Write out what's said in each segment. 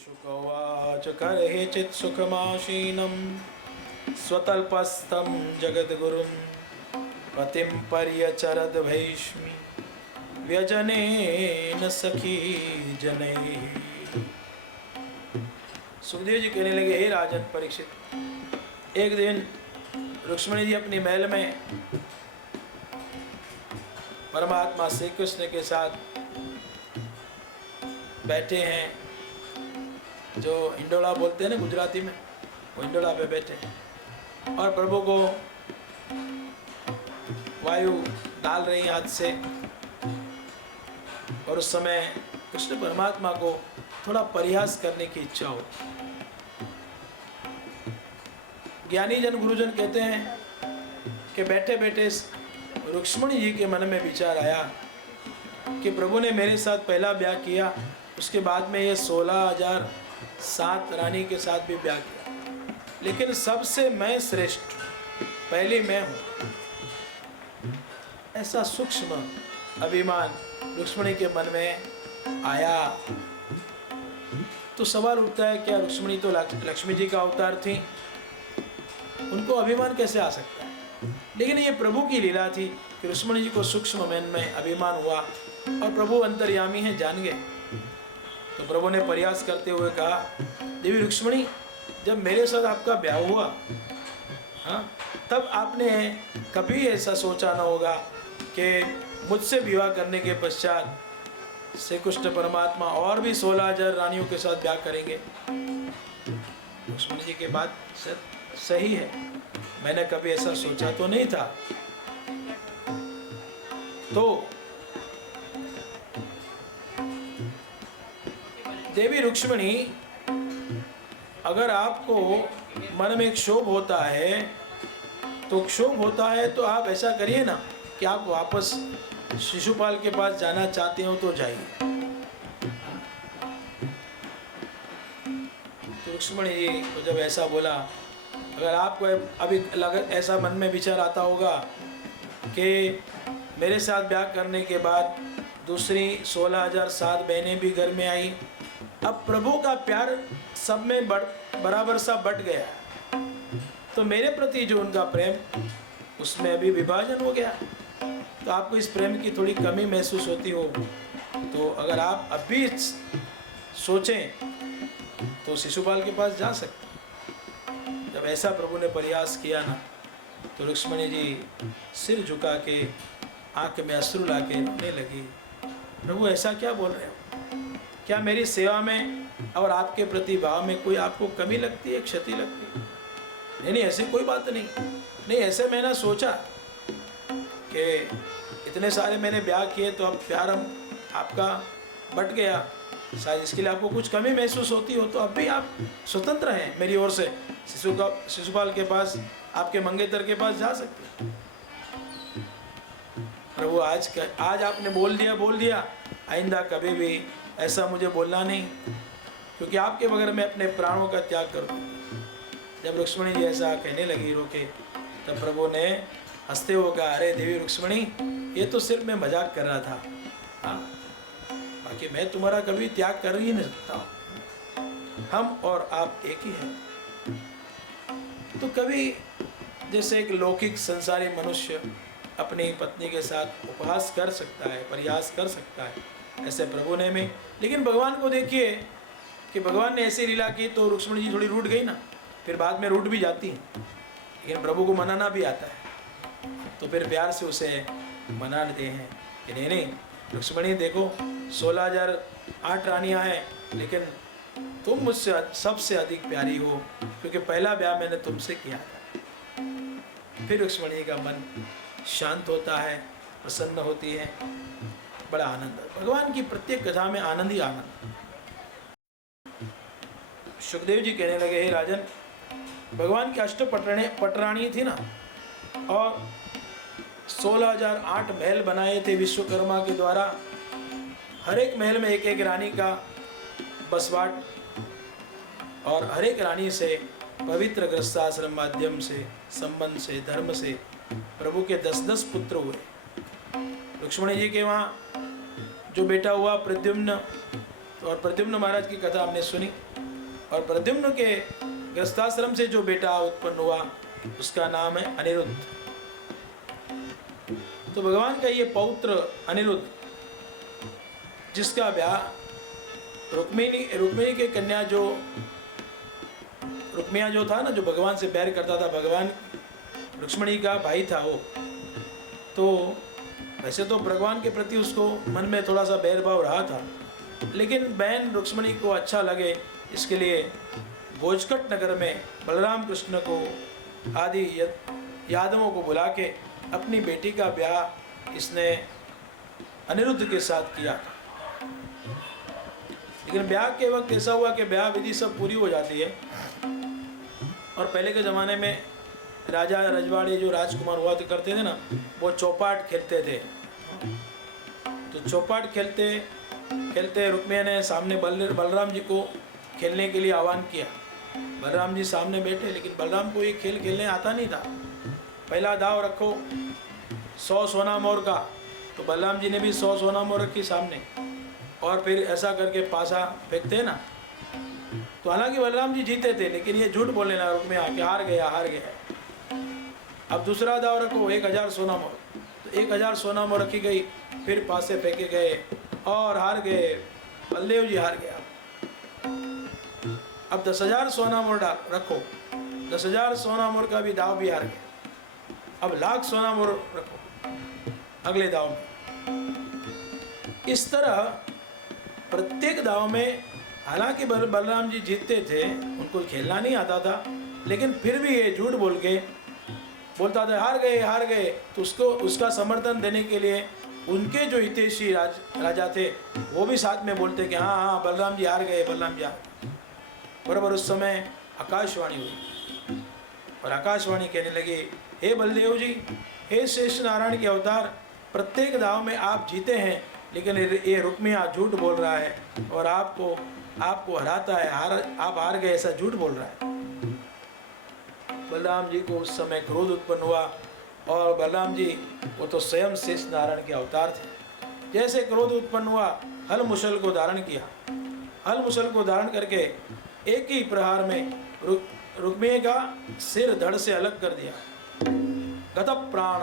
शुकवाच करहिचित् सुखमासीनं स्वतल्पस्थं जगद्गुरुं पतिं पर्यचरद भैष्मी व्यजनेन सखी जनैः। सुखदेव जी कहने लगे, हे राजन परीक्षित, एक दिन रुक्मिणी जी अपनी महल में परमात्मा श्री कृष्ण के साथ बैठे हैं, जो हिंडोला बोलते हैं ना गुजराती में, वो हिंडोला पे बैठे हैं और प्रभु को वायु डाल रही हाथ से। और उस समय कृष्ण परमात्मा को थोड़ा परिहास करने की इच्छा हो। ज्ञानी जन गुरुजन कहते हैं कि बैठे बैठे रुक्मिणी जी के मन में विचार आया कि प्रभु ने मेरे साथ पहला ब्याह किया, उसके बाद में ये 16,007 रानी के साथ भी ब्याह किया, लेकिन सबसे मैं श्रेष्ठ, पहले मैं हूँ। ऐसा सूक्ष्म अभिमान रुक्मिणी के मन में आया। तो सवाल उठता है, क्या रुक्मिणी तो लक्ष्मी जी का अवतार थी, उनको अभिमान कैसे आ सकता है? लेकिन ये प्रभु की लीला थी कि रुक्मिणी जी को सूक्ष्म मन में अभिमान हुआ और प्रभु अंतर्यामी है, जान गए। तो प्रभु ने प्रयास करते हुए कहा, देवी रुक्मिणी, जब मेरे साथ आपका ब्याह हुआ, हाँ, तब आपने कभी ऐसा सोचा न होगा कि मुझसे विवाह करने के पश्चात श्री कृष्ण परमात्मा और भी 16,000 रानियों के साथ ब्याह करेंगे। रुक्मिणी जी की बात सही है, मैंने कभी ऐसा सोचा तो नहीं था। तो देवी रुक्मिणी, अगर आपको मन में क्षोभ होता है तो आप ऐसा करिए ना कि आप वापस शिशुपाल के पास जाना चाहते हो तो जाइए। तो रुक्मिणी जी को जब ऐसा बोला, अगर आपको अभी ऐसा मन में विचार आता होगा कि मेरे साथ ब्याह करने के बाद दूसरी 16,007 बहनें भी घर में आई, अब प्रभु का प्यार सब में बराबर सा बट गया, तो मेरे प्रति जो उनका प्रेम, उसमें अभी विभाजन हो गया, तो आपको इस प्रेम की थोड़ी कमी महसूस होती हो, तो अगर आप अभी सोचें तो शिशुपाल के पास जा सकते। जब ऐसा प्रभु ने प्रयास किया ना, तो रुक्मिणी जी सिर झुका के आंख में अश्रु ला के रोने लगी। प्रभु ऐसा क्या बोल रहे हो? क्या मेरी सेवा में और आपके प्रति भाव में कोई आपको कमी लगती है, क्षति लगती है? नहीं, ऐसी कोई बात नहीं। ऐसे मैंने सोचा कि इतने सारे मैंने ब्याह किए, तो अब प्यार आपका बट गया, शायद इसके लिए आपको कुछ कमी महसूस होती हो, तो अब भी आप स्वतंत्र हैं मेरी ओर से, शिशुपाल के पास, आपके मंगेतर के पास जा सकते। प्रभु आज आपने बोल दिया, आइंदा कभी भी ऐसा मुझे बोलना नहीं, क्योंकि आपके बगैर मैं अपने प्राणों का त्याग कर दूँ। जब रुक्मिणी जी ऐसा कहने लगी रोके, तब प्रभु ने हंसते हुए कहा, अरे देवी रुक्मिणी, ये तो सिर्फ मैं मजाक कर रहा था, हाँ, बाकी मैं तुम्हारा कभी त्याग कर ही नहीं सकता। हम और आप एक ही हैं। तो कभी जैसे एक लौकिक संसारी मनुष्य अपनी पत्नी के साथ उपहास कर सकता है, प्रयास कर सकता है, ऐसे प्रभु ने में। लेकिन भगवान को देखिए कि भगवान ने ऐसी लीला की तो रुक्मिणी जी थोड़ी रूठ गई ना, फिर बाद में रूठ भी जाती है, लेकिन प्रभु को मनाना भी आता है, तो फिर प्यार से उसे मनाते हैं कि नहीं रुक्मिणी, देखो 16,008 रानियाँ हैं, लेकिन तुम मुझसे सबसे अधिक प्यारी हो, क्योंकि पहला ब्याह मैंने तुमसे किया था। फिर रुक्मिणी का मन शांत होता है, प्रसन्न होती है, बड़ा आनंद। भगवान की प्रत्येक कथा में आनंद ही आनंद। सुखदेव जी कहने लगे, हे राजन, भगवान की अष्ट पटरानी थी ना, और 16,008 महल बनाए थे विश्वकर्मा के द्वारा। हर एक महल में एक एक रानी का बसवाट, और हर एक रानी से पवित्र गृहस्थाश्रम माध्यम से, संबंध से, धर्म से प्रभु के 10-10 पुत्र हुए। रुक्मिणी जी के वहाँ जो बेटा हुआ प्रद्युम्न, और प्रद्युम्न महाराज की कथा हमने सुनी। और प्रद्युम्न के गृहस्थाश्रम से जो बेटा उत्पन्न हुआ उसका नाम है अनिरुद्ध। तो भगवान का ये पौत्र अनिरुद्ध, जिसका ब्याह रुक्मिणी के कन्या जो रुक्मिया जो था ना, जो भगवान से प्यार करता था, भगवान रुक्मिणी का भाई था वो। तो वैसे तो भगवान के प्रति उसको मन में थोड़ा सा बैरभाव रहा था, लेकिन बहन रुक्मिणी को अच्छा लगे इसके लिए भोजकट नगर में बलराम कृष्ण को आदि यादवों को बुला के अपनी बेटी का ब्याह इसने अनिरुद्ध के साथ किया था। लेकिन ब्याह के वक्त ऐसा हुआ कि ब्याह विधि सब पूरी हो जाती है, और पहले के ज़माने में राजा रजवाड़ी जो राजकुमार हुआ तो करते थे ना, वो चौपाट खेलते थे। तो चौपाट खेलते खेलते रुक्मिणी ने सामने बलराम जी को खेलने के लिए आह्वान किया। बलराम जी सामने बैठे, लेकिन बलराम को ये खेल खेलने आता नहीं था। पहला दाव रखो 100 सोना मोर का, तो बलराम जी ने भी 100 सोना मोर रखी सामने, और फिर ऐसा करके पासा फेंकते ना। तो हालांकि बलराम जी जीते थे, लेकिन ये झूठ बोलने लगा रुक्मिणी आके, हार गया। अब दूसरा दाव रखो 1000 सोना मोर, तो 1000 सोना मोर रखी गई, फिर पासे फेंके गए और हार गए, बलदेव जी हार गया। अब 10,000 सोना मोर रखो, 10,000 सोना मोर का भी दाव भी हार गया। अब 1,00,000 सोना मोर रखो अगले दाव में। इस तरह प्रत्येक दाव में, हालांकि बलराम जी जीतते थे, उनको खेलना नहीं आता था, लेकिन फिर भी ये झूठ बोल के बोलता था हार गए। तो उसका समर्थन देने के लिए उनके जो हितैषी राजा थे वो भी साथ में बोलते कि हाँ बलराम जी हार गए, बलराम जी हार गए। बराबर उस समय आकाशवाणी हुई, और आकाशवाणी कहने लगी, हे बलदेव जी, हे शेष नारायण के अवतार, प्रत्येक दाव में आप जीते हैं, लेकिन ये रुक्मिणी झूठ बोल रहा है और आपको हराता है, आप हार गए ऐसा झूठ बोल रहा है। बलराम जी को उस समय क्रोध उत्पन्न हुआ, और बलराम जी वो तो स्वयं शेष नारायण के अवतार थे। जैसे क्रोध उत्पन्न हुआ, हल मुसल को धारण किया। हल मुसल को धारण करके एक ही प्रहार में रुक्मिणी का सिर धड़ से अलग कर दिया। गत प्राण,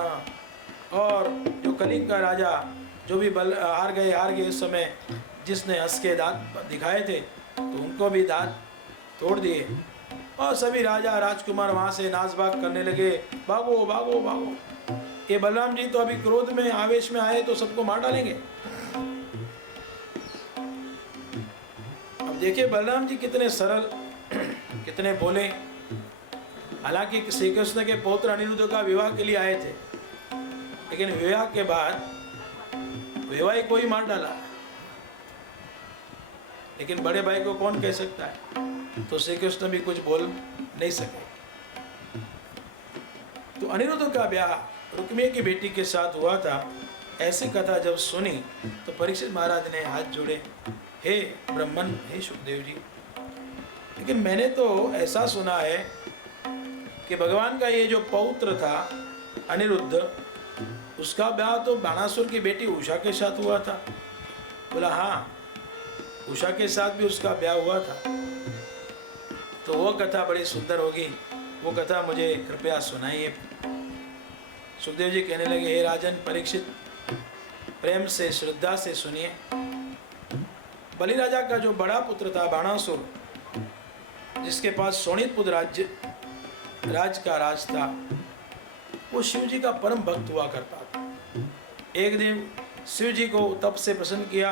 और जो कलिंग का राजा जो भी हार गए उस समय, जिसने हंस के दांत दिखाए थे, तो उनको भी दांत तोड़ दिए, और सभी राजा राजकुमार वहाँ से नाच भाग करने लगे, भागो भागो भागो। ये बलराम जी तो अभी क्रोध में आवेश में आए तो सबको मार डालेंगे। अब देखिए बलराम जी कितने सरल, कितने भोले। हालांकि श्री कृष्ण के पौत्र अनिरुद्ध का विवाह के लिए आए थे, लेकिन विवाह के बाद विवाह कोई मार डाला। लेकिन बड़े भाई को कौन कह सकता है, तो श्री कृष्ण भी कुछ बोल नहीं सके। तो अनिरुद्ध का ब्याह रुक्मिणी की बेटी के साथ हुआ था। ऐसी कथा जब सुनी तो परीक्षित महाराज ने हाथ जोड़े, हे ब्रह्मन, हे सुखदेव जी, लेकिन मैंने तो ऐसा सुना है कि भगवान का ये जो पौत्र था अनिरुद्ध, उसका ब्याह तो बाणासुर की बेटी उषा के साथ हुआ था। बोला हाँ, उषा के साथ भी उसका ब्याह हुआ था। तो वो कथा बड़ी सुंदर होगी, वो कथा मुझे कृपया सुनाइए। सुखदेव जी कहने लगे, हे राजन परीक्षित, प्रेम से श्रद्धा से सुनिए। बलि राजा का जो बड़ा पुत्र था बाणासुर, जिसके पास शोणितपुर राज का राज था, वो शिव जी का परम भक्त हुआ करता था। एक दिन शिव जी को तप से प्रसन्न किया,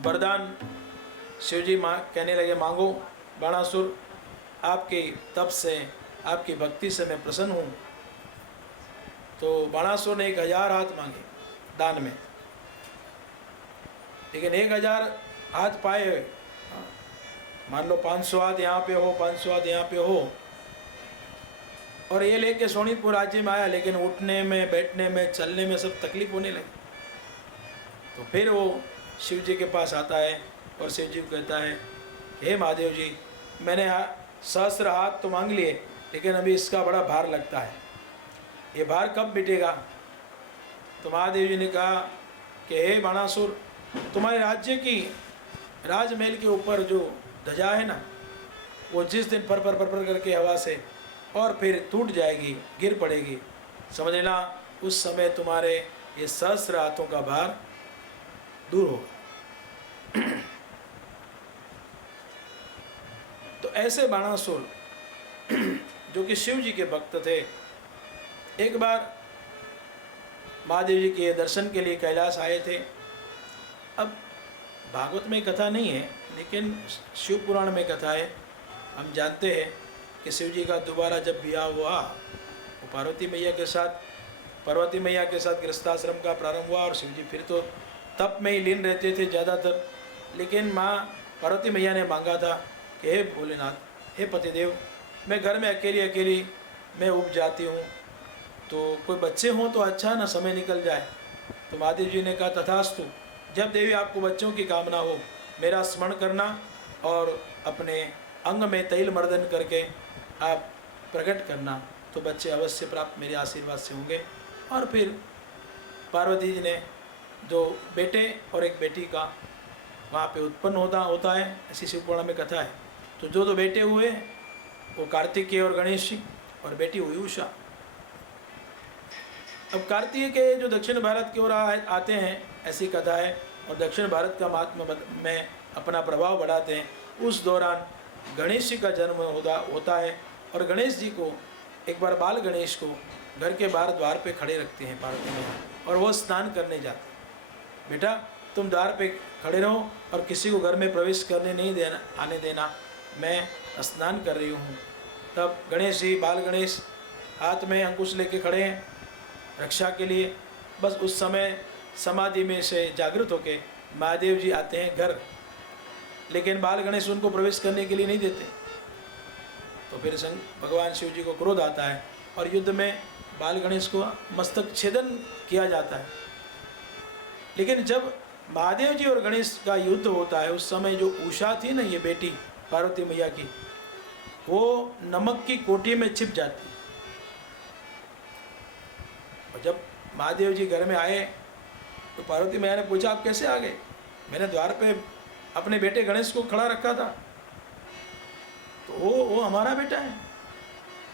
वरदान शिव जी कहने लगे, मांगो बाणासुर, आपके तप से, आपकी भक्ति से मैं प्रसन्न हूँ। तो बाणासुर ने 1000 हाथ मांगे दान में, लेकिन 1000 हाथ पाए। मान लो 500 हाथ यहाँ पे हो, 500 हाथ यहाँ पे हो, और ये लेके शोणितपुर राज्य में आया, लेकिन उठने में, बैठने में, चलने में सब तकलीफ होने लगी। तो फिर वो शिव जी के पास आता है और शिव जी को कहता है, हे महादेव जी, मैंने 1000 हाथ तो मांग लिए, लेकिन अभी इसका बड़ा भार लगता है, ये भार कब मिटेगा? तो महादेव जी ने कहा कि हे बाणासुर, तुम्हारे राज्य की राजमहल के ऊपर जो ध्वजा है ना, वो जिस दिन पर करके हवा से और फिर टूट जाएगी, गिर पड़ेगी, समझ लेना उस समय तुम्हारे ये सहस्त्र हाथों का भार दूर होगा। तो ऐसे बाणासुर जो कि शिव जी के भक्त थे, एक बार महादेव जी के दर्शन के लिए कैलाश आए थे। अब भागवत में कथा नहीं है, लेकिन शिव पुराण में कथा है। हम जानते हैं कि शिव जी का दोबारा जब ब्याह हुआ, वो पार्वती मैया के साथ गृहस्थाश्रम का प्रारंभ हुआ, और शिव जी फिर तो तप में ही लीन रहते थे ज़्यादातर। लेकिन माँ पार्वती मैया ने मांगा था कि हे भोलेनाथ, हे पतिदेव, मैं घर में अकेली मैं उब जाती हूँ, तो कोई बच्चे हों तो अच्छा ना, समय निकल जाए। तो महादेव जी ने कहा तथास्तु, जब देवी आपको बच्चों की कामना हो मेरा स्मरण करना और अपने अंग में तैल मर्दन करके आप प्रकट करना, तो बच्चे अवश्य प्राप्त मेरे आशीर्वाद से होंगे। और फिर पार्वती जी ने दो बेटे और एक बेटी का वहाँ पे उत्पन्न होता है, ऐसी शिव पुराण में कथा है। तो जो दो बेटे हुए वो कार्तिकेय और गणेश जी, और बेटी हुई उषा। अब कार्तिकेय जो दक्षिण भारत की ओर आते हैं, ऐसी कथा है, और दक्षिण भारत का महात्मा में अपना प्रभाव बढ़ाते हैं। उस दौरान गणेश जी का जन्म होता है, और गणेश जी को एक बार बाल गणेश को घर के बाहर द्वार पे खड़े रखते हैं पार्वती में, और वो स्नान करने जाते हैं। बेटा तुम द्वार पे खड़े रहो और किसी को घर में प्रवेश करने नहीं आने देना, मैं स्नान कर रही हूँ। तब गणेश जी, बाल गणेश हाथ में अंकुश लेके खड़े हैं रक्षा के लिए। बस उस समय समाधि में से जागृत होके महादेव जी आते हैं घर, लेकिन बाल गणेश उनको प्रवेश करने के लिए नहीं देते। तो फिर भगवान शिव जी को क्रोध आता है, और युद्ध में बाल गणेश को मस्तक छेदन किया जाता है। लेकिन जब महादेव जी और गणेश का युद्ध होता है, उस समय जो उषा थी ना, ये बेटी पार्वती मैया की, वो नमक की कोठी में छिप जाती। और जब महादेव जी घर में आए तो पार्वती मैया ने पूछा आप कैसे आ गए? मैंने द्वार पे अपने बेटे गणेश को खड़ा रखा था। तो वो हमारा बेटा है।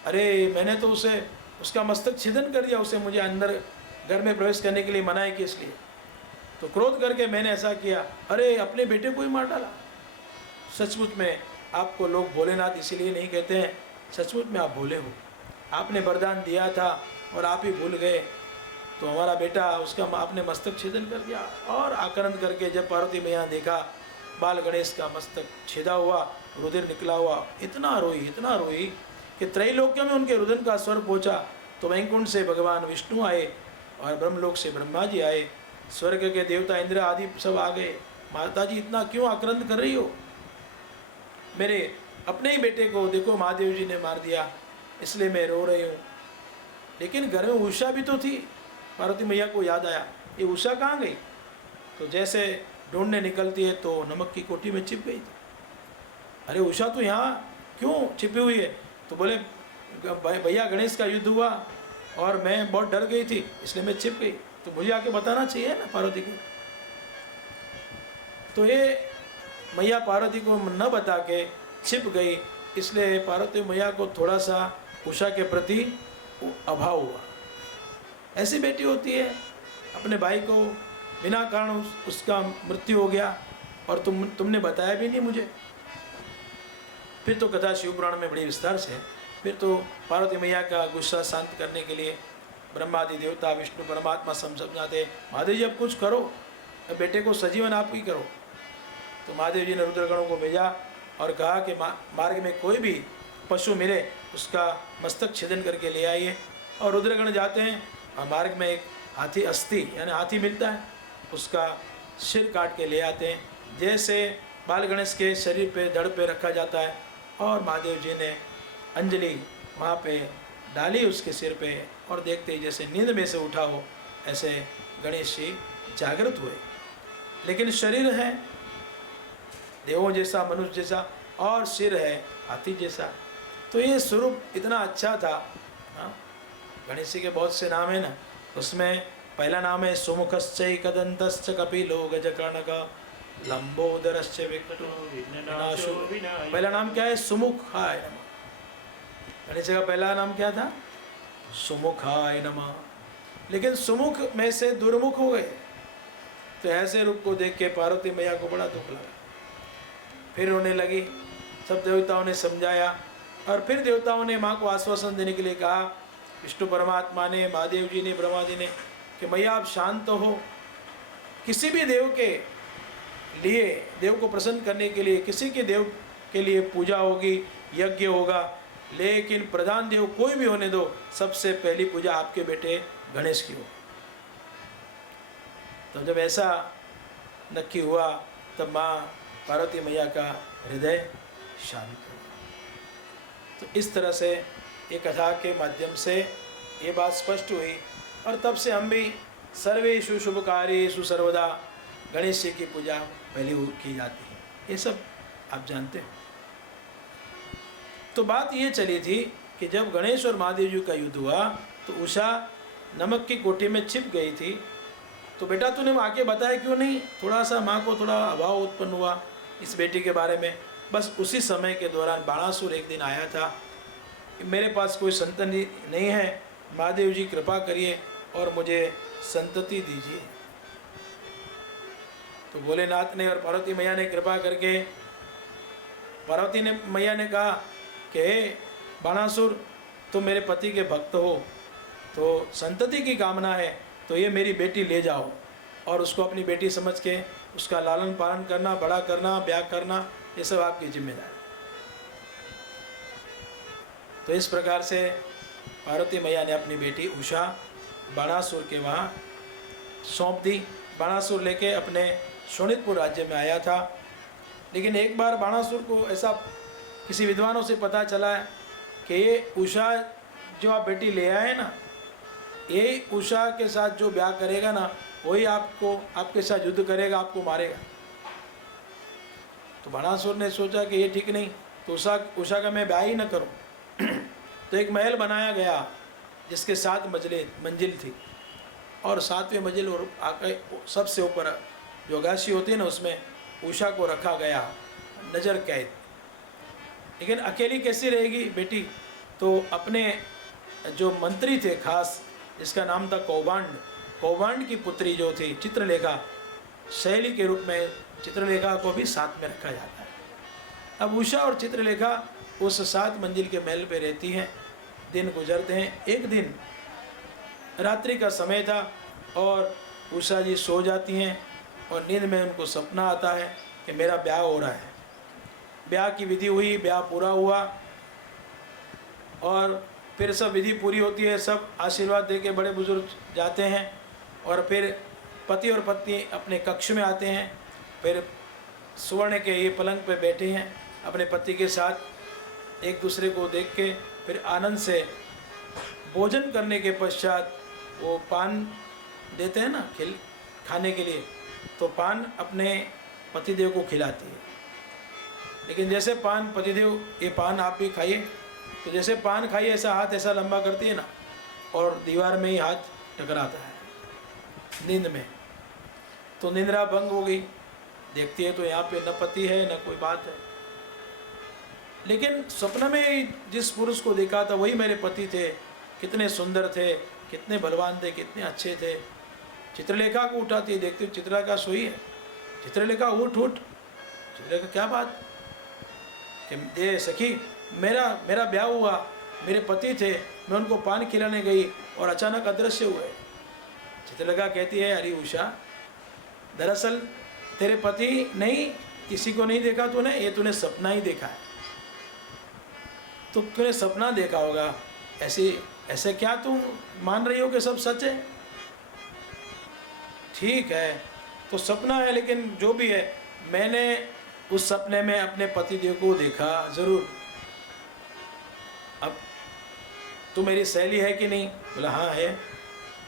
अरे मैंने तो उसका मस्तक छेदन कर दिया, उसे मुझे अंदर घर में प्रवेश करने के लिए मना है कि इसलिए। तो क्रोध करके मैंने ऐसा किया। अरे अपने बेटे को ही मार डाला। सचमुच में आपको लोग भोलेनाथ इसीलिए नहीं कहते हैं, सचमुच में आप भोले हो। आपने वरदान दिया था और आप ही भूल गए। तो हमारा बेटा, उसका आपने मस्तक छेदन कर दिया। और आकरण करके जब पार्वती मैया देखा बाल गणेश का मस्तक छेदा हुआ, रुधिर निकला हुआ, इतना रोई कि त्रैलोक्य में उनके रुधिर का स्वर पहुँचा। तो वैकुंठ से भगवान विष्णु आए और ब्रह्मलोक से ब्रह्मा जी आए, स्वर्ग के देवता इंद्र आदि सब आ गए। माता जी इतना क्यों आक्रांत कर रही हो? मेरे अपने ही बेटे को देखो महादेव जी ने मार दिया, इसलिए मैं रो रही हूँ। लेकिन घर में उषा भी तो थी। पार्वती मैया को याद आया, ये उषा कहाँ गई? तो जैसे ढूंढने निकलती है तो नमक की कोठी में छिप गई थी। अरे उषा तो यहाँ क्यों छिपी हुई है? तो बोले भैया गणेश का युद्ध हुआ और मैं बहुत डर गई थी, इसलिए मैं छिप गई। तो मुझे आके बताना चाहिए ना पार्वती को। तो ये मैया पार्वती को न बता के छिप गई, इसलिए पार्वती मैया को थोड़ा सा उषा के प्रति अभाव हुआ। ऐसी बेटी होती है, अपने भाई को बिना कारण उसका मृत्यु हो गया और तुमने बताया भी नहीं मुझे। फिर तो कथा शिव पुराण में बड़ी विस्तार से है। फिर तो पार्वती मैया का गुस्सा शांत करने के लिए ब्रह्मादि देवता विष्णु परमात्मा समझाते, महादेव जी अब कुछ करो, अब बेटे को सजीवन आप ही करो। तो महादेव जी ने रुद्रगणों को भेजा और कहा कि मार्ग में कोई भी पशु मिले उसका मस्तक छेदन करके ले आइए। और रुद्रगण जाते हैं और मार्ग में एक हाथी अस्थि यानी हाथी मिलता है, उसका सिर काट के ले आते हैं। जैसे बाल गणेश के शरीर पे धड़ पे रखा जाता है और महादेव जी ने अंजलि वहाँ पे डाली उसके सिर पे, और देखते ही जैसे नींद में से उठा हो ऐसे गणेश जी जागृत हुए। लेकिन शरीर है देवों जैसा, मनुष्य जैसा, और सिर है हाथी जैसा। तो ये स्वरूप इतना अच्छा था। गणेश जी के बहुत से नाम है ना, उसमें पहला नाम है सुमुखश्च कदंतश्च कपिलो गजकर्णक, लंबोदरस्य विकटो विनाशो। पहला नाम क्या है? सुमुखाय नमः। गणेश का पहला नाम क्या था? सुमुखाय नमः। लेकिन सुमुख में से दुर्मुख हो गए। तो ऐसे रूप को देख के पार्वती मैया को बड़ा दुख लगा। फिर रोने लगी। सब देवताओं ने समझाया और फिर देवताओं ने माँ को आश्वासन देने के लिए कहा, विष्णु परमात्मा ने, महादेव जी ने, ब्रह्मा जी ने, कि मैया आप शांत हो। किसी भी देव के लिए, देव को प्रसन्न करने के लिए किसी के देव के लिए पूजा होगी, यज्ञ होगा, लेकिन प्रधान देव कोई भी होने दो, सबसे पहली पूजा आपके बेटे गणेश की हो। तो जब ऐसा नक्की हुआ तब माँ पार्वती मैया का हृदय शांत हुआ। तो इस तरह से एक कथा के माध्यम से ये बात स्पष्ट हुई और तब से हम भी सर्वेषु शुभ कार्येषु सर्वदा गणेश जी की पूजा पहले की जाती है। ये सब आप जानते हो। तो बात ये चली थी कि जब गणेश और महादेव जी का युद्ध हुआ तो उषा नमक की कोठी में छिप गई थी। तो बेटा तूने आके बताया क्यों नहीं? थोड़ा सा माँ को थोड़ा अभाव उत्पन्न हुआ इस बेटी के बारे में। बस उसी समय के दौरान बाणासुर एक दिन आया था, मेरे पास कोई संतान नहीं है, महादेव जी कृपा करिए और मुझे संतति दीजिए। तो भोलेनाथ ने और पार्वती मैया ने कृपा करके, पार्वती ने मैया ने कहा कि हे बाणासुर, तुम मेरे पति के भक्त हो, तो संतति की कामना है, तो ये मेरी बेटी ले जाओ और उसको अपनी बेटी समझ के उसका लालन पालन करना, बड़ा करना, ब्याह करना, ये सब आपकी जिम्मेदारी। तो इस प्रकार से पार्वती मैया ने अपनी बेटी उषा बाणासुर के वहाँ सौंप दी। बाणासुर लेके अपने शोणितपुर राज्य में आया था। लेकिन एक बार बाणासुर को ऐसा किसी विद्वानों से पता चला कि ये उषा जो आप बेटी ले आए ना, ये उषा के साथ जो ब्याह करेगा ना, वही आपको, आपके साथ युद्ध करेगा, आपको मारेगा। तो बाणासुर ने सोचा कि ये ठीक नहीं, तो उषा का मैं ब्याह ही न करूं। तो एक महल बनाया गया जिसके 7 मंजिल थी और 7वें मंजिल और आके सबसे ऊपर जो अगाशी होती है ना, उसमें उषा को रखा गया नज़र कैद। लेकिन अकेली कैसी रहेगी बेटी? तो अपने जो मंत्री थे खास, जिसका नाम था कौभांड, कौभांड की पुत्री जो थी चित्रलेखा, शैली के रूप में चित्रलेखा को भी साथ में रखा जाता है। अब उषा और चित्रलेखा उस 7 मंजिल के महल पे रहती हैं। दिन गुजरते हैं। एक दिन रात्रि का समय था और उषा जी सो जाती हैं और नींद में उनको सपना आता है कि मेरा ब्याह हो रहा है। ब्याह की विधि हुई, ब्याह पूरा हुआ और फिर सब विधि पूरी होती है, सब आशीर्वाद दे के बड़े बुजुर्ग जाते हैं और फिर पति और पत्नी अपने कक्ष में आते हैं। फिर सुवर्ण के ये पलंग पे बैठे हैं अपने पति के साथ, एक दूसरे को देख के फिर आनंद से भोजन करने के पश्चात वो पान देते हैं ना खाने के लिए, तो पान अपने पतिदेव को खिलाती है। लेकिन जैसे पान पतिदेव, ये पान आप भी खाइए, तो जैसे पान खाइए ऐसा हाथ ऐसा लंबा करती है ना और दीवार में ही हाथ टकराता है नींद में। तो निंद्रा भंग हो गई, देखती है तो यहाँ पे न पति है न कोई बात है। लेकिन सपना में जिस पुरुष को देखा था वही मेरे पति थे, कितने सुंदर थे, कितने बलवान थे, कितने अच्छे थे। चित्रलेखा को उठाती है, देखती हूँ चित्रलेखा सोई है। चित्रलेखा उठ उठ। चित्रलेखा क्या बात कि ये सखी, मेरा ब्याह हुआ, मेरे पति थे, मैं उनको पान खिलाने गई और अचानक अदृश्य हुए। चित्रलेखा कहती है, अरे उषा, दरअसल तेरे पति नहीं, किसी को नहीं देखा तूने, ये तूने सपना ही देखा है। तो तूने सपना देखा होगा, ऐसे क्या तुम मान रही हो कि सब सच है? ठीक है, तो सपना है, लेकिन जो भी है, मैंने उस सपने में अपने पतिदेव को देखा जरूर। अब तू मेरी सहेली है कि नहीं? बोला हाँ है।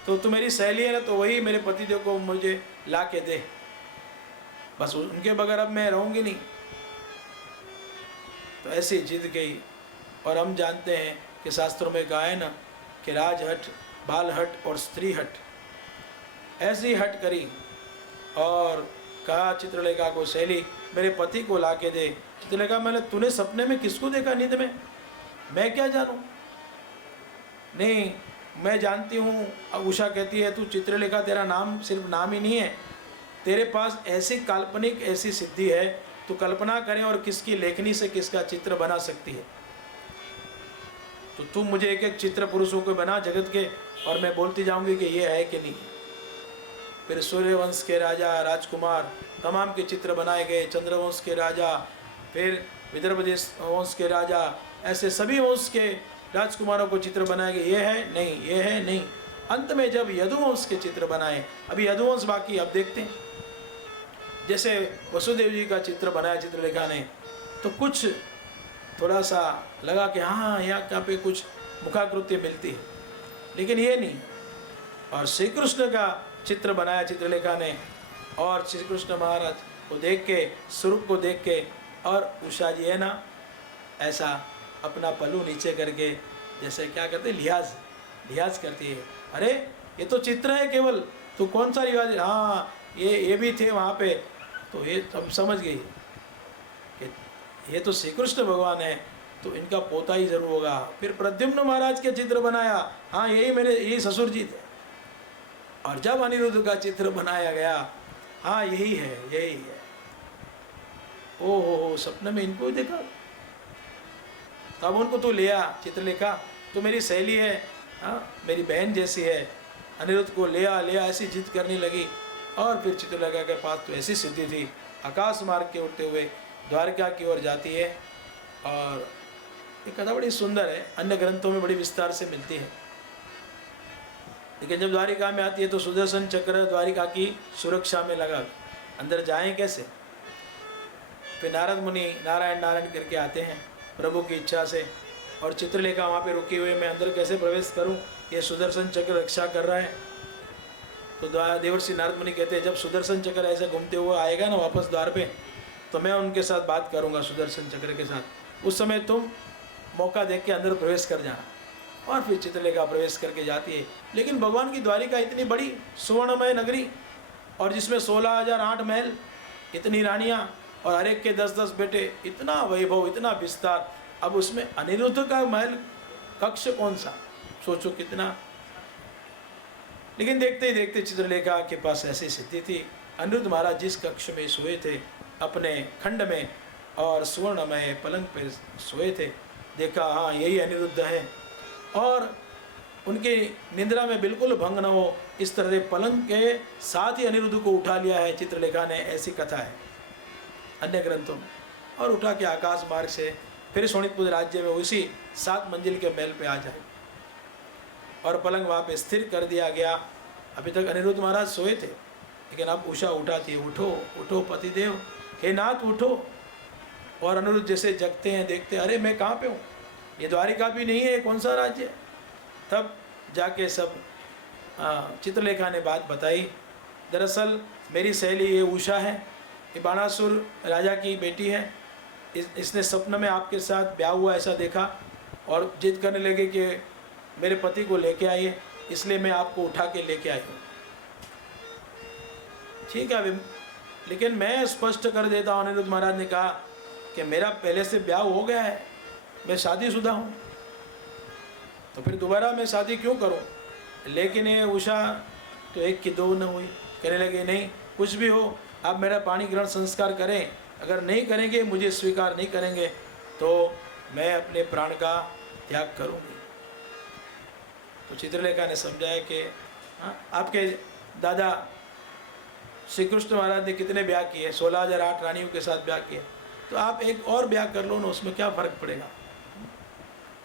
तो तू मेरी सहेली है ना, तो वही मेरे पतिदेव को मुझे ला के दे, बस उनके बगैर अब मैं रहूँगी नहीं। तो ऐसी जिद गई। और हम जानते हैं कि शास्त्रों में कहा है ना कि राजहट, बालहट और स्त्री हट, ऐसी हट करी और कहा चित्रलेखा को, शैली मेरे पति को ला के दे। चित्रलेखा, मैंने तूने सपने में किसको देखा नींद में, मैं क्या जानूं? नहीं, मैं जानती हूँ। अब उषा कहती है तू चित्रलेखा, तेरा नाम सिर्फ नाम ही नहीं है, तेरे पास ऐसी काल्पनिक ऐसी सिद्धि है, तू कल्पना करें और किसकी लेखनी से किसका चित्र बना सकती है। तो तू मुझे एक एक चित्र पुरुषों को बना जगत के, और मैं बोलती जाऊंगी कि ये है कि नहीं। फिर सूर्यवंश के राजा राजकुमार तमाम के चित्र बनाए गए, चंद्रवंश के राजा, फिर विदर्भ वंश के राजा, ऐसे सभी वंश के राजकुमारों को चित्र बनाए गए। ये है नहीं, ये है नहीं। अंत में जब यदुवंश के चित्र बनाए, अभी यदुवंश बाकी, अब देखते हैं। जैसे वसुदेव जी का चित्र बनाया चित्रलेखा ने, तो कुछ थोड़ा सा लगा कि हाँ यहाँ पे कुछ मुखाकृति मिलती है, लेकिन ये नहीं। और श्री कृष्ण का चित्र बनाया चित्रलेखा ने, और श्री कृष्ण महाराज को देख के, स्वरूप को देख के, और उषा जी है ना, ऐसा अपना पल्लू नीचे करके जैसे क्या करते, लिहाज करती है। अरे ये तो चित्र है केवल, तू कौन सा रिवाज, हाँ ये भी थे वहाँ पे। तो ये सब समझ गई कि ये तो श्री कृष्ण भगवान है, तो इनका पोता ही जरूर होगा। फिर प्रद्युम्न महाराज के चित्र बनाया, हाँ यही ससुर जी थे। और जब अनिरुद्ध का चित्र बनाया गया, हाँ यही है। ओ सपने में इनको ही देखा। तब उनको तो लिया चित्रलेखा, तो मेरी सहेली है, हाँ मेरी बहन जैसी है, अनिरुद्ध को लिया ऐसी जिद करने लगी। और फिर चित्रलेखा के पास तो ऐसी सिद्धि थी, आकाश मार्ग के उड़ते हुए द्वारका की ओर जाती है। और ये कथा बड़ी सुंदर है, अन्य ग्रंथों में बड़ी विस्तार से मिलती है। लेकिन जब द्वारिका में आती है तो सुदर्शन चक्र द्वारिका की सुरक्षा में लगा, अंदर जाएं कैसे। फिर नारद मुनि नारायण नारायण करके आते हैं प्रभु की इच्छा से, और चित्रलेखा वहाँ पे रुकी हुई, मैं अंदर कैसे प्रवेश करूँ, ये सुदर्शन चक्र रक्षा कर रहा है। तो देवर्षि नारद मुनि कहते हैं जब सुदर्शन चक्र ऐसे घूमते हुए आएगा ना वापस द्वार पे, तो मैं उनके साथ बात करूँगा सुदर्शन चक्र के साथ, उस समय तुम मौका देख के अंदर प्रवेश कर जाना। और फिर चित्रलेखा प्रवेश करके जाती है। लेकिन भगवान की द्वारिका इतनी बड़ी सुवर्णमय नगरी, और जिसमें 16,008 महल, इतनी रानियाँ, और हर एक के 10-10 बेटे, इतना वैभव, इतना विस्तार। अब उसमें अनिरुद्ध का महल कक्ष कौन सा, सोचो कितना। लेकिन देखते ही देखते चित्रलेखा के पास ऐसी स्थिति थी, अनिरुद्ध महाराज जिस कक्ष में सोए थे अपने खंड में, और सुवर्णमय पलंग पर सोए थे, देखा हाँ यही अनिरुद्ध है। और उनकी निंद्रा में बिल्कुल भंग न हो, इस तरह से पलंग के साथ ही अनिरुद्ध को उठा लिया है चित्रलेखा ने, ऐसी कथा है अन्य ग्रंथों में। और उठा के आकाश मार्ग से फिर शोणितपुर राज्य में उसी 7 मंजिल के महल पे आ जाए, और पलंग वहाँ पे स्थिर कर दिया गया। अभी तक अनिरुद्ध महाराज सोए थे, लेकिन अब उषा उठाती है, उठो उठो पतिदेव, हे नाथ उठो। और अनिरुद्ध जैसे जगते हैं, देखते अरे मैं कहाँ पे हूँ, ये द्वारिका भी नहीं है, कौन सा राज्य है। तब जाके सब चित्रलेखा ने बात बताई, दरअसल मेरी सहेली ये उषा है, ये बाणासुर राजा की बेटी है, इसने सपने में आपके साथ ब्याह हुआ ऐसा देखा, और जिद करने लगे कि मेरे पति को लेके आइए, इसलिए मैं आपको उठा के लेके आई हूँ। ठीक है, लेकिन मैं स्पष्ट कर देता हूँ, अनिरुद्ध महाराज ने कहा कि मेरा पहले से ब्याह हो गया है, मैं शादीशुदा हूँ, तो फिर दोबारा मैं शादी क्यों करूँ। लेकिन ये उषा तो एक की दो न हुई, कहने लगे नहीं कुछ भी हो, आप मेरा पाणी ग्रहण संस्कार करें, अगर नहीं करेंगे, मुझे स्वीकार नहीं करेंगे, तो मैं अपने प्राण का त्याग करूँगी। तो चित्रलेखा ने समझाया कि आपके दादा श्री कृष्ण महाराज ने कितने ब्याह किए, 16,008 रानियों के साथ ब्याह किए, तो आप एक और ब्याह कर लो ना, उसमें क्या फ़र्क पड़ेगा।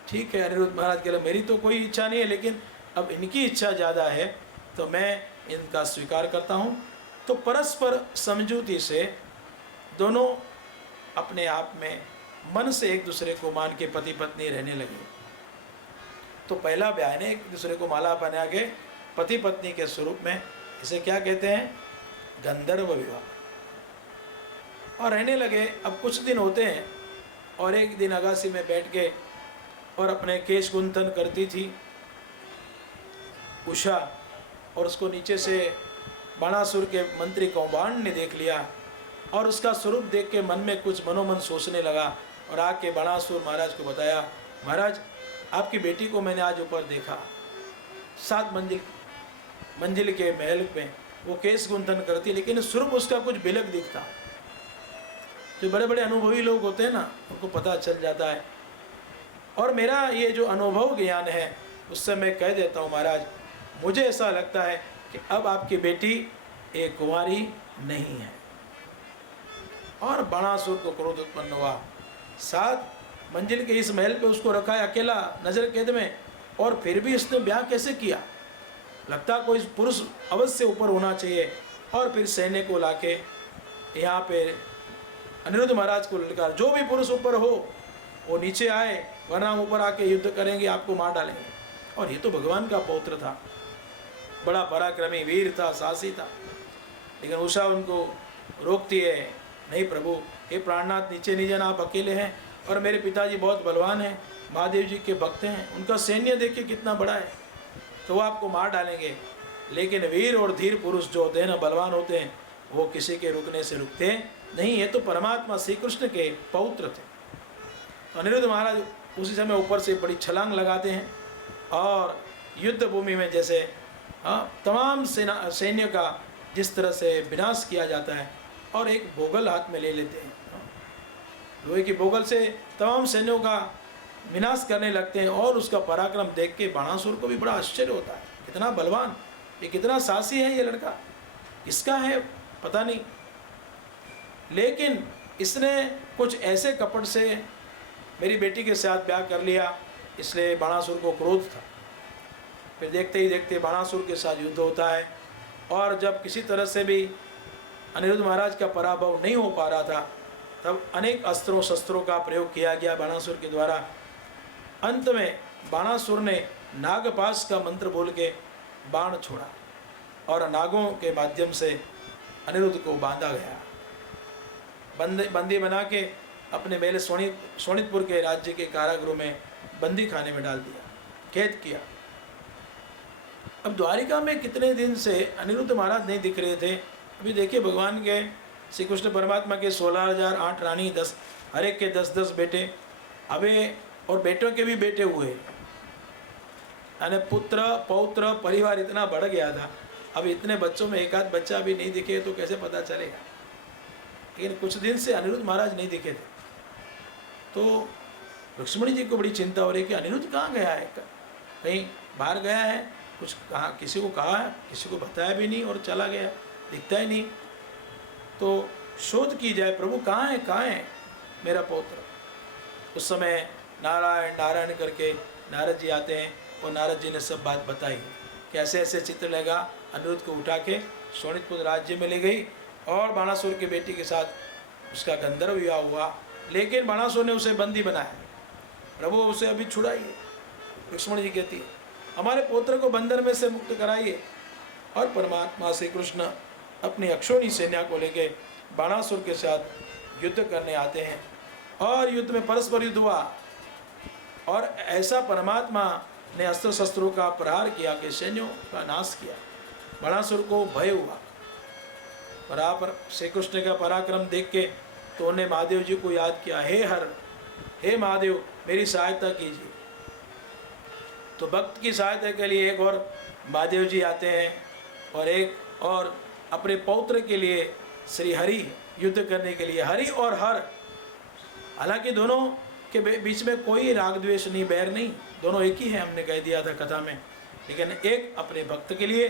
ठीक है, अनिरुद्ध महाराज कह रहे मेरी तो कोई इच्छा नहीं है, लेकिन अब इनकी इच्छा ज़्यादा है, तो मैं इनका स्वीकार करता हूँ। तो परस्पर समझौती से दोनों अपने आप में मन से एक दूसरे को मान के पति पत्नी रहने लगे। तो पहला ब्याह ने एक दूसरे को माला पहना के पति पत्नी के स्वरूप में, इसे क्या कहते हैं, गंधर्व विवाह, और रहने लगे। अब कुछ दिन होते हैं, और एक दिन अगासी में बैठ के और अपने केश गुंथन करती थी उषा, और उसको नीचे से बाणासुर के मंत्री कौबाण ने देख लिया और उसका स्वरूप देख के मन में कुछ मनोमन सोचने लगा और आके बाणासुर महाराज को बताया, महाराज आपकी बेटी को मैंने आज ऊपर देखा, 7 मंजिल के महल में वो केस गुंथन करती, लेकिन स्वरूप उसका कुछ बिलक दिखता। जो बड़े बड़े अनुभवी लोग होते हैं ना, उनको पता चल जाता है। और मेरा ये जो अनुभव ज्ञान है उससे मैं कह देता हूँ महाराज, मुझे ऐसा लगता है कि अब आपकी बेटी एक कुंवारी नहीं है। और बाणासुर को क्रोध उत्पन्न हुआ। 7 मंजिल के इस महल पे उसको रखा है अकेला नजर कैद में, और फिर भी इसने ब्याह कैसे किया? लगता कोई पुरुष अवश्य ऊपर होना चाहिए। और फिर सैन्य को लाके यहाँ पे अनिरुद्ध महाराज को ललकार, जो भी पुरुष ऊपर हो वो नीचे आए, वरना हम ऊपर आके युद्ध करेंगे, आपको मार डालेंगे। और ये तो भगवान का पौत्र था, बड़ा पराक्रमी वीर था, साहसी था। लेकिन उषा उनको रोकती है, नहीं प्रभु, हे प्राणनाथ नीचे नहीं जाना, आप अकेले हैं और मेरे पिताजी बहुत बलवान हैं, महादेव जी के भक्त हैं, उनका सैन्य देखिए कितना बड़ा है, तो वो आपको मार डालेंगे। लेकिन वीर और धीर पुरुष जो होते हैं ना, बलवान होते हैं, वो किसी के रुकने से रुकते नहीं। ये तो परमात्मा श्री कृष्ण के पौत्र थे। तो अनिरुद्ध महाराज उसी समय ऊपर से बड़ी छलांग लगाते हैं और युद्ध भूमि में जैसे तमाम सैन्य का जिस तरह से विनाश किया जाता है, और एक बोगल हाथ में ले लेते हैं, लोहे की बोगल से तमाम सैन्यों का विनाश करने लगते हैं। और उसका पराक्रम देख के बाणासुर को भी बड़ा आश्चर्य होता है, कितना बलवान, ये कितना साहसी है, ये लड़का किसका है पता नहीं। लेकिन इसने कुछ ऐसे कपट से मेरी बेटी के साथ ब्याह कर लिया, इसलिए बाणासुर को क्रोध था। फिर देखते ही देखते बाणासुर के साथ युद्ध होता है, और जब किसी तरह से भी अनिरुद्ध महाराज का पराभव नहीं हो पा रहा था, तब अनेक अस्त्रों शस्त्रों का प्रयोग किया गया बाणासुर के द्वारा। अंत में बाणासुर ने नागपाश का मंत्र बोल के बाण छोड़ा और नागों के माध्यम से अनिरुद्ध को बांधा गया, बंदी बना के अपने मेले शोणितपुर के राज्य के कारागृह में बंदी खाने में डाल दिया, कैद किया। अब द्वारिका में कितने दिन से अनिरुद्ध महाराज नहीं दिख रहे थे। अभी देखिए भगवान के श्री कृष्ण परमात्मा के 16,008 रानी, 10 हर एक के 10-10 बेटे, अबे और बेटों के भी बेटे हुए, यानी पुत्र पौत्र परिवार इतना बढ़ गया था। अब इतने बच्चों में एक आध बच्चा अभी नहीं दिखे तो कैसे पता चलेगा। लेकिन कुछ दिन से अनिरुद्ध महाराज नहीं दिखे थे, तो लक्ष्मण जी को बड़ी चिंता हो रही कि अनिरुद्ध कहाँ गया है, कहीं बाहर गया है, कुछ कहा, किसी को कहा है, किसी को बताया भी नहीं और चला गया, दिखता ही नहीं। तो शोध की जाए, प्रभु कहाँ है मेरा पौत्र। उस समय नारायण नारायण करके नारद जी आते हैं और नारद जी ने सब बात बताई, कैसे ऐसे चित्र लगा। अनिरुद्ध को उठा के शोणितपुर राज्य में ले गई और बाणासुर की बेटी के साथ उसका गंधर्व विवाह हुआ। लेकिन बाणासुर ने उसे बंदी बनाया, प्रभु उसे अभी छुड़ाइए। लक्ष्मण जी कहती है हमारे पुत्र को बंधन में से मुक्त कराइए। और परमात्मा श्री कृष्ण अपनी अक्षोणी सेना को लेके बाणासुर के साथ युद्ध करने आते हैं, और युद्ध में परस्पर युद्ध हुआ, और ऐसा परमात्मा ने अस्त्र शस्त्रों का प्रहार किया कि सैन्यों का नाश किया। बाणासुर को भय हुआ। बराबर श्री कृष्ण का पराक्रम देख के तो उन्हें महादेव जी को याद किया, हे हर, हे महादेव मेरी सहायता कीजिए। तो भक्त की सहायता के लिए एक और महादेव जी आते हैं, और एक और अपने पौत्र के लिए श्री हरि युद्ध करने के लिए, हरि और हर, हालांकि दोनों के बीच में कोई राग द्वेष नहीं, बैर नहीं, दोनों एक ही है, हमने कह दिया था कथा में। लेकिन एक अपने भक्त के लिए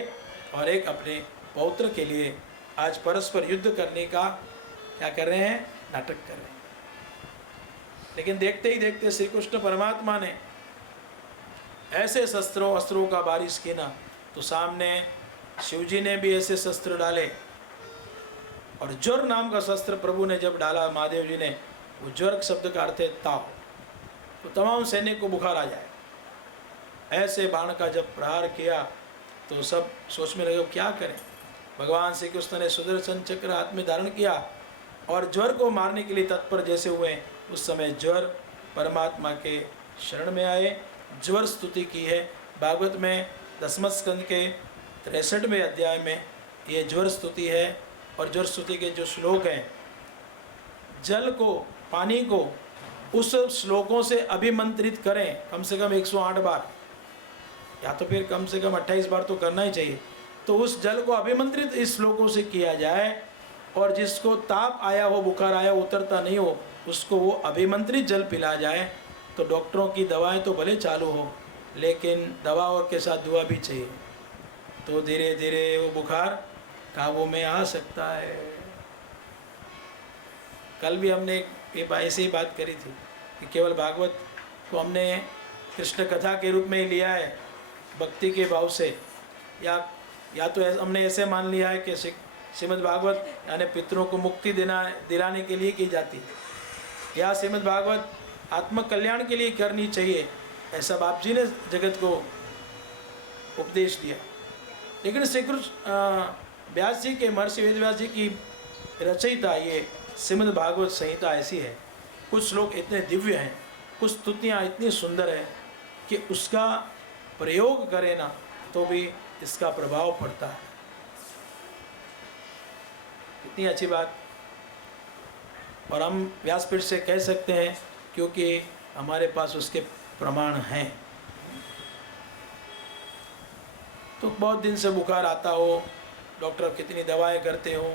और एक अपने पौत्र के लिए आज परस्पर युद्ध करने का क्या कर रहे हैं, नाटक कर रहे हैं। लेकिन देखते ही देखते श्री कृष्ण परमात्मा ने ऐसे शस्त्रों अस्त्रों का बारिश की ना, तो सामने शिवजी ने भी ऐसे शस्त्र डाले, और ज्वर नाम का शस्त्र प्रभु ने जब डाला महादेव जी ने, वो ज्वर शब्द का अर्थ है ताव, तो तमाम सैनिक को बुखार आ जाए। ऐसे बाण का जब प्रहार किया तो सब सोच में लगे क्या करें। भगवान श्री कृष्ण ने सुदर्शन चक्र हाथ में धारण किया और ज्वर को मारने के लिए तत्पर जैसे हुए, उस समय ज्वर परमात्मा के शरण में आए। ज्वर स्तुति की है भागवत में 10वें स्कंद के 63वें अध्याय में ये ज्वर स्तुति है। और ज्वर स्तुति के जो श्लोक हैं, जल को, पानी को उस श्लोकों से अभिमंत्रित करें कम से कम 108 बार, या तो फिर कम से कम 28 बार तो करना ही चाहिए। तो उस जल को अभिमंत्रित इस श्लोकों से किया जाए, और जिसको ताप आया हो, बुखार आया, उतरता नहीं हो, उसको वो अभिमंत्रित जल पिला जाए। तो डॉक्टरों की दवाएं तो भले चालू हो, लेकिन दवाओं के साथ दुआ भी चाहिए, तो धीरे धीरे वो बुखार काबू में आ सकता है। कल भी हमने ऐसे ही बात करी थी कि केवल भागवत को हमने कृष्ण कथा के रूप में ही लिया है, भक्ति के भाव से, या तो हमने ऐसे मान लिया है कि श्रीमद् भागवत यानी पितरों को मुक्ति दिलाने के लिए की जाती है, या श्रीमद् भागवत आत्म कल्याण के लिए करनी चाहिए, ऐसा बाप जी ने जगत को उपदेश दिया। लेकिन श्री कृष्ण व्यास जी के, महर्षि वेदव्यास जी की रचयिता ये श्रीमद् भागवत संहिता ऐसी है, कुछ श्लोक इतने दिव्य हैं, कुछ स्तुतियाँ इतनी सुंदर है कि उसका प्रयोग करें ना तो भी इसका प्रभाव पड़ता है। इतनी अच्छी बात, और हम व्यासपीठ से कह सकते हैं क्योंकि हमारे पास उसके प्रमाण हैं। तो बहुत दिन से बुखार आता हो, डॉक्टर कितनी दवाएं करते हो,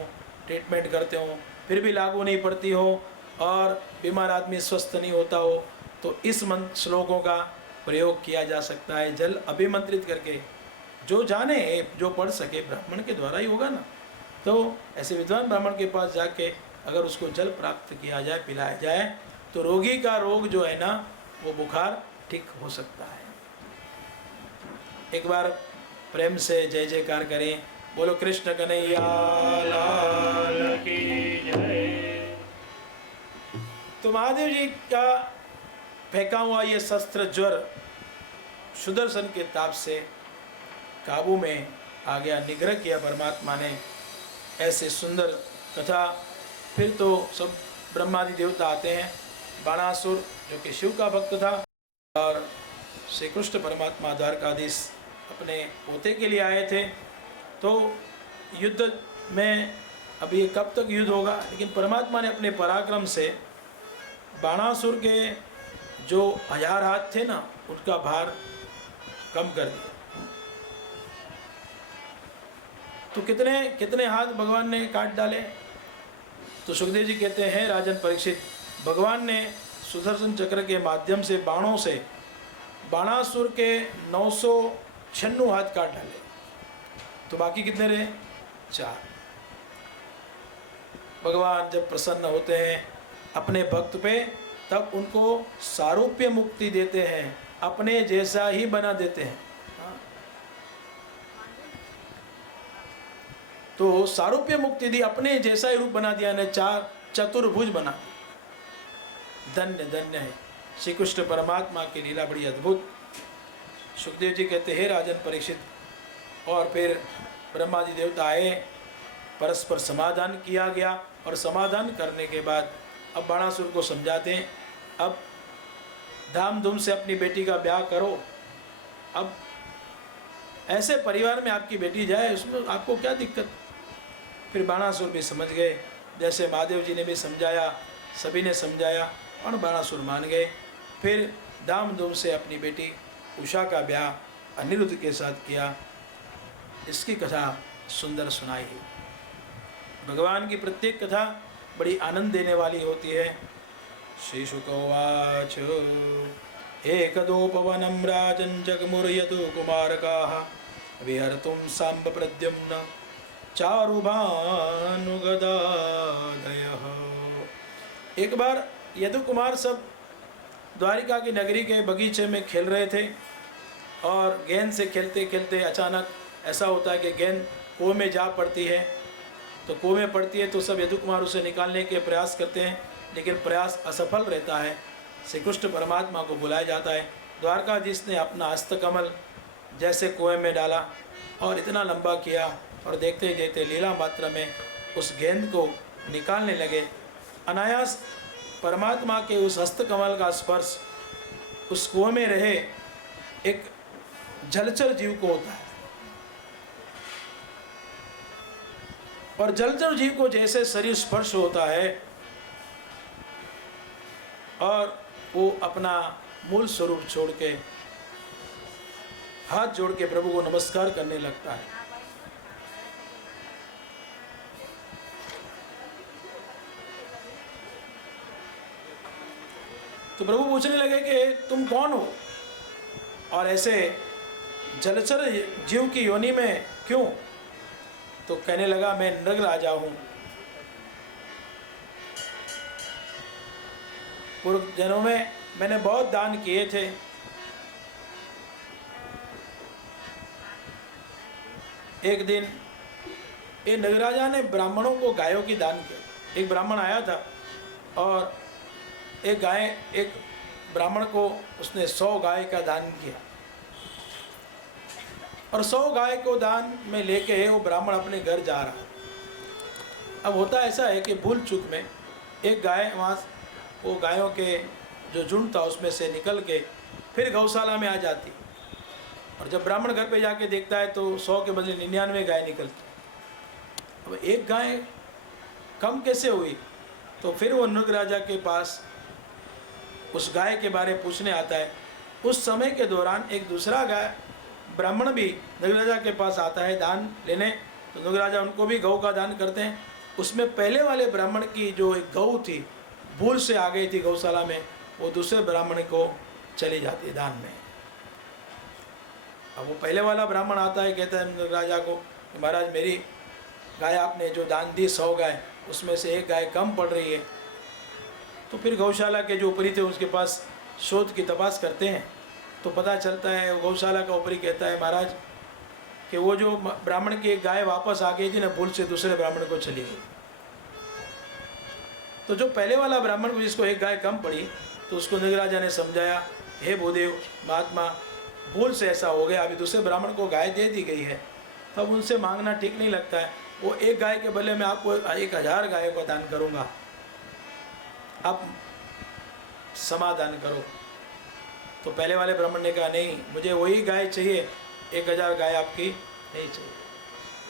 ट्रीटमेंट करते हो, फिर भी लागू नहीं पड़ती हो, और बीमार आदमी स्वस्थ नहीं होता हो, तो इस मंत्र श्लोकों का प्रयोग किया जा सकता है। जल अभिमंत्रित करके, जो जाने, जो पढ़ सके, ब्राह्मण के द्वारा ही होगा ना, तो ऐसे विद्वान ब्राह्मण के पास जाके अगर उसको जल प्राप्त किया जाए, पिलाया जाए, तो रोगी का रोग जो है ना, वो बुखार ठीक हो सकता है। एक बार प्रेम से जय जयकार करें, बोलो कृष्ण कन्हैया लाल की जय। तो महादेव जी का फेंका हुआ ये शस्त्र ज्वर सुदर्शन के ताप से काबू में आ गया, निग्रह किया परमात्मा ने। ऐसे सुंदर कथा। फिर तो सब ब्रह्मादि देवता आते हैं। बाणासुर जो कि शिव का भक्त था, और श्री कृष्ण परमात्मा द्वारकाधीश अपने पोते के लिए आए थे। तो युद्ध में अब ये कब तक युद्ध होगा, लेकिन परमात्मा ने अपने पराक्रम से बाणासुर के जो 1000 हाथ थे ना, उनका भार कम कर दिया। तो कितने कितने हाथ भगवान ने काट डाले। तो सुखदेव जी कहते हैं, राजन परीक्षित, भगवान ने सुदर्शन चक्र के माध्यम से बाणों से बाणासुर के 996 हाथ काट डाले। तो बाकी कितने रहे? 4। भगवान जब प्रसन्न होते हैं अपने भक्त पे, तब उनको सारूप्य मुक्ति देते हैं, अपने जैसा ही बना देते हैं। तो सारूप्य मुक्ति दी, अपने जैसा ही रूप बना दिया ने, 4 चतुर्भुज बना दिया। धन्य धन्य है श्री कृष्ण परमात्मा की लीला, बड़ी अद्भुत। सुखदेव जी कहते हैं, राजन परीक्षित, और फिर ब्रह्मादि देवता आए, परस्पर समाधान किया गया, और समाधान करने के बाद अब बाणासुर को समझाते हैं, अब धाम धूम से अपनी बेटी का ब्याह करो। अब ऐसे परिवार में आपकी बेटी जाए, उसमें आपको क्या दिक्कत। फिर बाणासुर भी समझ गए, जैसे महादेव जी ने भी समझाया, सभी ने समझाया, और बाणासुर मान गए। फिर धाम धूम से अपनी बेटी उषा का ब्याह अनिरुद्ध के साथ किया। इसकी कथा सुंदर सुनाई। भगवान की प्रत्येक कथा बड़ी आनंद देने वाली होती है। श्री शुकोवाच एकदोपवनं राजन् जगमुर्यतु कुमारकाः विहर्तुं साम्ब प्रद्युम्न चारुभानुगदादयः। एक बार यदु कुमार सब द्वारिका की नगरी के बगीचे में खेल रहे थे, और गेंद से खेलते खेलते अचानक ऐसा होता है कि गेंद कुएं में जा पड़ती है। तो कुएं में पड़ती है तो सब यदु कुमार उसे निकालने के प्रयास करते हैं, लेकिन प्रयास असफल रहता है। श्री कृष्ण परमात्मा को बुलाया जाता है। द्वारकाधीश ने अपना हस्तकमल जैसे कुएं में डाला और इतना लंबा किया, और देखते ही देखते लीला मात्रा में उस गेंद को निकालने लगे। अनायास परमात्मा के उस हस्तकमल का स्पर्श उस कुएं में रहे एक जलचर जीव को होता है। और जलचर जीव को जैसे शरीर स्पर्श होता है और वो अपना मूल स्वरूप छोड़ के हाथ जोड़ के प्रभु को नमस्कार करने लगता है। तो प्रभु पूछने लगे कि तुम कौन हो और ऐसे जलचर जीव की योनि में क्यों? तो कहने लगा मैं नृग राजा हूं। पूर्व जन्मों में मैंने बहुत दान किए थे। एक दिन ये नृग राजा ने ब्राह्मणों को गायों की दान किया। एक ब्राह्मण आया था और एक ब्राह्मण को उसने 100 गाय का दान किया और 100 गाय को दान में लेके वो ब्राह्मण अपने घर जा रहा है। अब होता ऐसा है कि भूल चूक में एक गाय वहाँ वो गायों के जो झुंड था उसमें से निकल के फिर गौशाला में आ जाती और जब ब्राह्मण घर पे जाके देखता है तो 100 के बदले 99 गाय निकलती। अब एक गाय कम कैसे हुई? तो फिर वो नृग राजा के पास उस गाय के बारे पूछने आता है। उस समय के दौरान एक दूसरा गाय ब्राह्मण भी नृग राजा के पास आता है दान लेने। तो नृग राजा उनको भी गौ का दान करते हैं। उसमें पहले वाले ब्राह्मण की जो एक गौ थी भूल से आ गई थी गौशाला में, वो दूसरे ब्राह्मण को चली जाती है दान में। अब वो पहले वाला ब्राह्मण आता है, कहता है नृग राजा को कि महाराज मेरी गाय आपने जो दान दी 100 गाय उसमें से एक गाय कम पड़ रही है। तो फिर गौशाला के जो ऊपरी थे उसके पास शोध की तपास करते हैं तो पता चलता है गौशाला का ऊपरी कहता है महाराज कि वो जो ब्राह्मण की एक गाय वापस आ गई थी ना, भूल से दूसरे ब्राह्मण को चली गई। तो जो पहले वाला ब्राह्मण को जिसको एक गाय कम पड़ी तो उसको नृग राजा ने समझाया, हे भूदेव महात्मा भूल से ऐसा हो गया, अभी दूसरे ब्राह्मण को गाय दे दी गई है तब तो उनसे मांगना ठीक नहीं लगता है। वो एक गाय के बदले में आपको 1000 गायों का दान करूँगा, आप समाधान करो। तो पहले वाले ब्राह्मण ने कहा नहीं, मुझे वही गाय चाहिए, 1000 गाय आपकी नहीं चाहिए।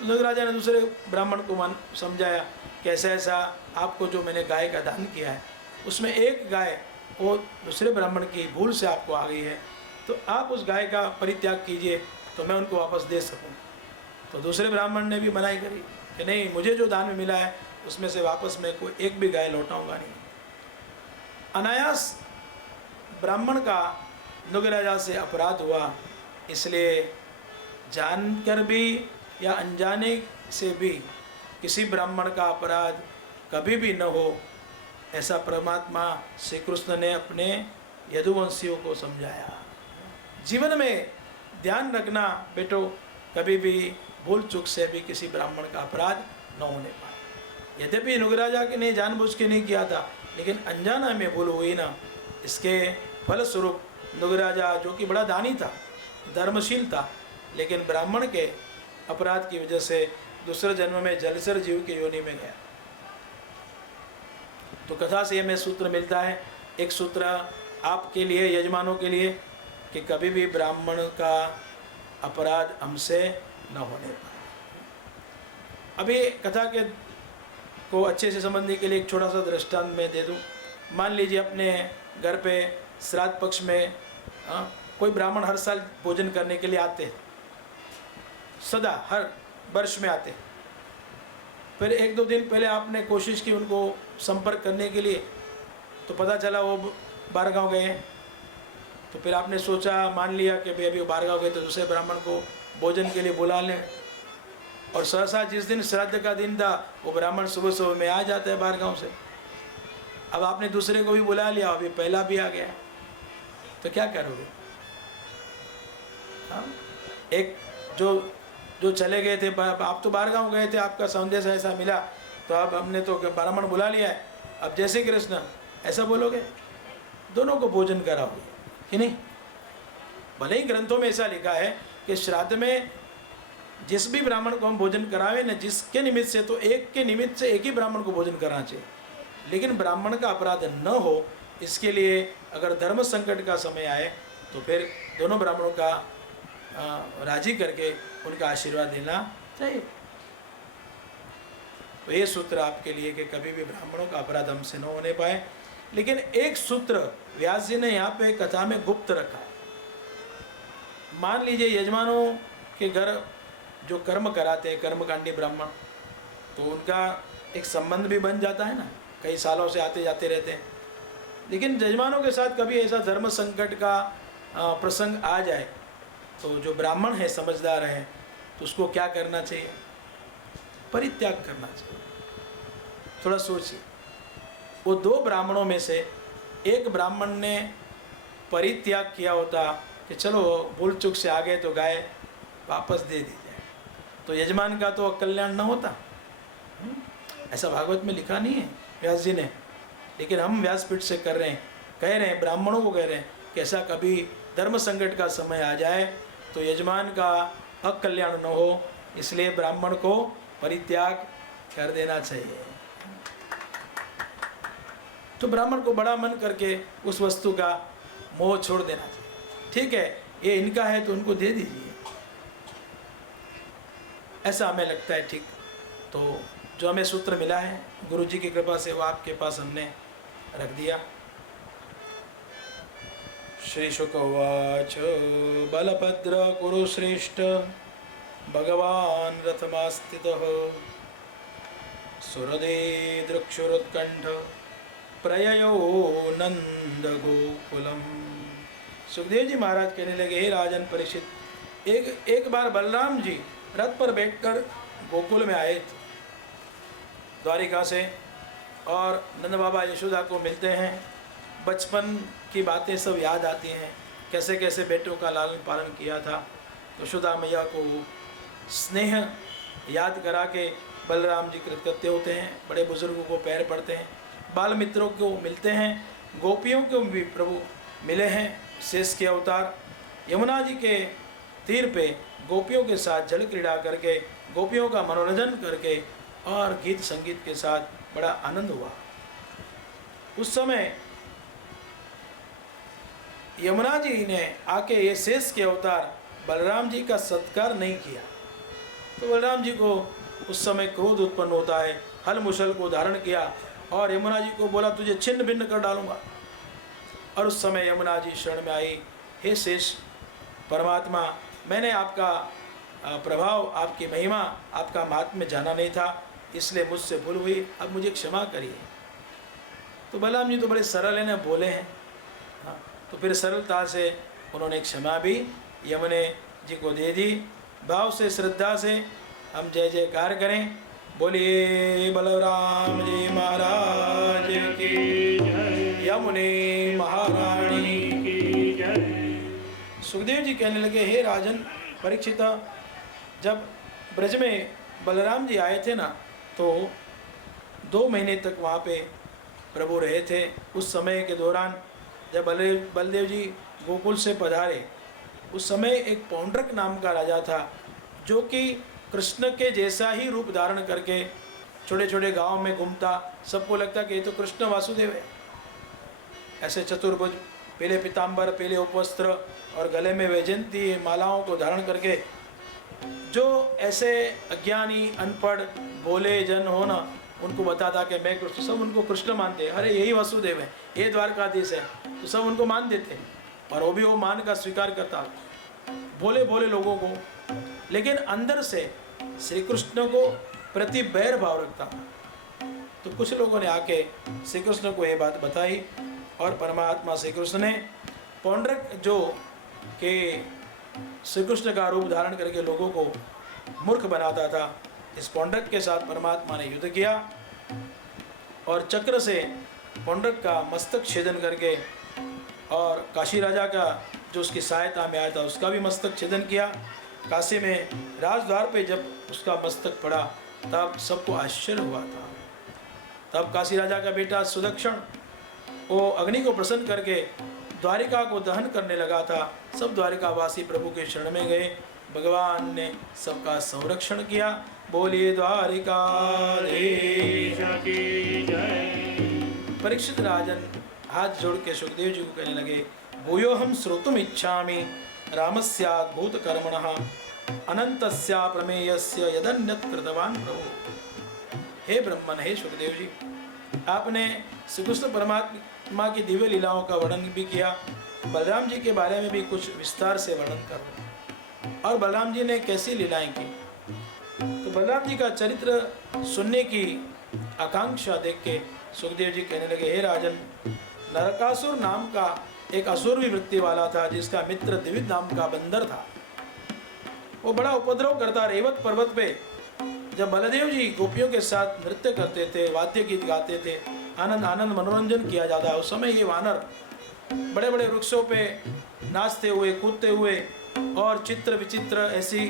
नृग राजा ने दूसरे ब्राह्मण को समझाया कि ऐसा ऐसा आपको जो मैंने गाय का दान किया है उसमें एक गाय वो दूसरे ब्राह्मण की भूल से आपको आ गई है, तो आप उस गाय का परित्याग कीजिए तो मैं उनको वापस दे सकूं। तो दूसरे ब्राह्मण ने भी मनाही करी कि नहीं, मुझे जो दान में मिला है उसमें से वापस मैं कोई एक भी गाय लौटाऊंगा नहीं। अनायास ब्राह्मण का नृग राजा से अपराध हुआ, इसलिए जानकर भी या अनजाने से भी किसी ब्राह्मण का अपराध कभी भी न हो, ऐसा परमात्मा श्री कृष्ण ने अपने यदुवंशियों को समझाया। जीवन में ध्यान रखना बेटो, कभी भी भूल चूक से भी किसी ब्राह्मण का अपराध न होने पाए। यद्यपि नृग राजा ने जानबूझ के नहीं किया था, लेकिन अनजाना में भूल हुई ना, इसके फलस्वरूप नृग राजा जो कि बड़ा दानी था, धर्मशील था, लेकिन ब्राह्मण के अपराध की वजह से दूसरे जन्म में जलचर जीव की योनि में गया। तो कथा से हमें सूत्र मिलता है, एक सूत्र आपके लिए, यजमानों के लिए, कि कभी भी ब्राह्मण का अपराध हमसे न होने पाए। अभी कथा के को अच्छे से समझने के लिए एक छोटा सा दृष्टांत मैं दे दूं। मान लीजिए अपने घर पे श्राद्ध पक्ष में कोई ब्राह्मण हर साल भोजन करने के लिए आते हैं, सदा हर वर्ष में आते हैं। फिर 1-2 दिन पहले आपने कोशिश की उनको संपर्क करने के लिए, तो पता चला वो बाहर गाँव गए हैं। तो फिर आपने सोचा, मान लिया कि भाई अभी वो बाहर गाँव गए तो दूसरे ब्राह्मण को भोजन के लिए बुला लें। और सहसा जिस दिन श्राद्ध का दिन था वो ब्राह्मण सुबह सुबह में आ जाता है बाहर गाँव से। अब आपने दूसरे को भी बुला लिया, अभी पहला भी आ गया, तो क्या करोगे? हाँ, एक जो चले गए थे, आप तो बाहर गाँव गए थे, आपका संदेश ऐसा मिला, तो अब हमने तो ब्राह्मण बुला लिया है, अब जैसे कृष्ण ऐसा बोलोगे? दोनों को भोजन कराओगे कि नहीं? भले ही ग्रंथों में ऐसा लिखा है कि श्राद्ध में जिस भी ब्राह्मण को हम भोजन करावे न, जिसके निमित्त से, तो एक के निमित्त से एक ही ब्राह्मण को भोजन कराना चाहिए, लेकिन ब्राह्मण का अपराध न हो इसके लिए अगर धर्म संकट का समय आए तो फिर दोनों ब्राह्मणों का राजी करके उनका आशीर्वाद देना चाहिए। तो ये सूत्र आपके लिए कि कभी भी ब्राह्मणों का अपराध हमसे न होने पाए। लेकिन एक सूत्र व्यास जी ने यहाँ पे कथा में गुप्त रखा है। मान लीजिए यजमानों के घर जो कर्म कराते हैं कर्मकांडी ब्राह्मण, तो उनका एक संबंध भी बन जाता है ना, कई सालों से आते जाते रहते हैं। लेकिन यजमानों के साथ कभी ऐसा धर्म संकट का प्रसंग आ जाए तो जो ब्राह्मण है, समझदार है, तो उसको क्या करना चाहिए? परित्याग करना चाहिए। थोड़ा सोचिए, वो दो ब्राह्मणों में से एक ब्राह्मण ने परित्याग किया होता कि चलो भूल चूक से आ गए तो गाय वापस दे दी जाए, तो यजमान का तो कल्याण न होता। ऐसा भागवत में लिखा नहीं है व्यास जी ने, लेकिन हम व्यासपीठ से कर रहे हैं, कह रहे हैं, ब्राह्मणों को कह रहे हैं कि ऐसा कभी धर्म संकट का समय आ जाए तो यजमान का अकल्याण न हो, इसलिए ब्राह्मण को परित्याग कर देना चाहिए। तो ब्राह्मण को बड़ा मन करके उस वस्तु का मोह छोड़ देना चाहिए। ठीक है, ये इनका है तो उनको दे दीजिए, ऐसा हमें लगता है ठीक। तो जो हमें सूत्र मिला है गुरु जी की कृपा से वो आपके पास हमने रख दिया। श्री शुक उवाच बलभद्र कुरुश्रेष्ठ भगवान् रथमास्थितः सुहृदे दृक्षुरुत्कण्ठ प्रययो नंद गोकुलम। सुखदेव जी महाराज कहने लगे, हे राजन परीक्षित, एक बार बलराम जी रथ पर बैठकर गोकुल में आए थे द्वारिका से, और नंद बाबा यशोदा को मिलते हैं। बचपन की बातें सब याद आती हैं, कैसे कैसे बेटों का लालन पालन किया था। यशोदा मैया को स्नेह याद करा के बलराम जी कृतकृत्य होते हैं, बड़े बुजुर्गों को पैर पड़ते हैं, बाल मित्रों को मिलते हैं, गोपियों को भी प्रभु मिले हैं। शेष के अवतार यमुना जी के तीर पे गोपियों के साथ जल क्रीड़ा करके, गोपियों का मनोरंजन करके और गीत संगीत के साथ बड़ा आनंद हुआ। उस समय यमुना जी ने आके ये शेष के अवतार बलराम जी का सत्कार नहीं किया, तो बलराम जी को उस समय क्रोध उत्पन्न होता है। हल मुशल को धारण किया और यमुना जी को बोला, तुझे छिन्न भिन्न कर डालूंगा। और उस समय यमुना जी शरण में आई, हे शेष परमात्मा, मैंने आपका प्रभाव, आपकी महिमा, आपका महात्म्य जाना नहीं था, इसलिए मुझसे भूल हुई, अब मुझे क्षमा करिए। तो बलराम जी तो बड़े सरल है ना, बोले हैं। हाँ, तो फिर सरलता से उन्होंने क्षमा भी यमुने जी को दे दी। भाव से श्रद्धा से हम जय जयकार करें। बोलिए बलराम जी महाराज की जय, यमुने महारानी की जय। सुखदेव जी कहने लगे, हे राजन परीक्षित, जब ब्रज में बलराम जी आए थे ना, तो 2 महीने तक वहाँ पे प्रभु रहे थे। उस समय के दौरान जब बलदेव जी गोकुल से पधारे, उस समय एक पौंड्रक नाम का राजा था, जो कि कृष्ण के जैसा ही रूप धारण करके छोटे छोटे गांव में घूमता। सबको लगता कि ये तो कृष्ण वासुदेव है। ऐसे चतुर्भुज, पहले पीताम्बर, पहले उपवस्त्र और गले में वैजयंती मालाओं को धारण करके, जो ऐसे अज्ञानी अनपढ़ भोले जन हो ना, उनको बताता कि मैं कृष्ण, सब उनको कृष्ण मानते हैं। अरे यही वासुदेव है, ये द्वारकाधीश है, तो सब उनको मान देते हैं, और वो भी वो मान का स्वीकार करता भोले भोले लोगों को। लेकिन अंदर से श्री कृष्ण को प्रति बैर भाव रखता। तो कुछ लोगों ने आके श्री कृष्ण को ये बात बताई, और परमात्मा श्री कृष्ण ने पौंड्रक जो के श्री कृष्ण का रूप धारण करके लोगों को मूर्ख बनाता था, इस पौंड्रक के साथ परमात्मा ने युद्ध किया और चक्र से पौंड्रक का मस्तक छेदन करके, और काशी राजा का जो उसकी सहायता में आया था उसका भी मस्तक छेदन किया। काशी में राजद्वार पे जब उसका मस्तक पड़ा तब सबको आश्चर्य हुआ था। तब काशी राजा का बेटा सुदक्षण वो अग्नि को प्रसन्न करके द्वारिका को दहन करने लगा था। सब द्वारिकावासी प्रभु के शरण में गए, भगवान ने सबका संरक्षण किया। बोलिए द्वारिकाधीश की जय। परीक्षित राजन हाथ जोड़ के सुखदेव जी को कहने लगे, भूयो हम श्रोतुम इच्छामि रामस्याद्भूत कर्मणः अनंतस्या प्रमेयस्य यदन्यत् कृतवान् प्रभु। हे ब्रह्मन, हे सुखदेव जी, आपने श्री कृष्ण परमात्मा की दिव्य लीलाओं का वर्णन भी किया, बलराम जी के बारे में भी कुछ विस्तार से वर्णन करो। और बलराम जी ने कैसी लीलाएं की। तो बलराम जी का चरित्र सुनने की आकांक्षा देख के सुखदेव जी कहने लगे, हे राजन, नरकासुर नाम का एक असुर भी वृत्ति वाला था, जिसका मित्र द्विविद नाम का बंदर था। वो बड़ा उपद्रव करता। रेवत पर्वत पे जब बलदेव जी गोपियों के साथ नृत्य करते थे, वाद्य गीत गाते थे, आनंद आनंद मनोरंजन किया जाता, उस समय ये वानर बड़े बड़े वृक्षों पे नाचते हुए, कूदते हुए और चित्र विचित्र ऐसी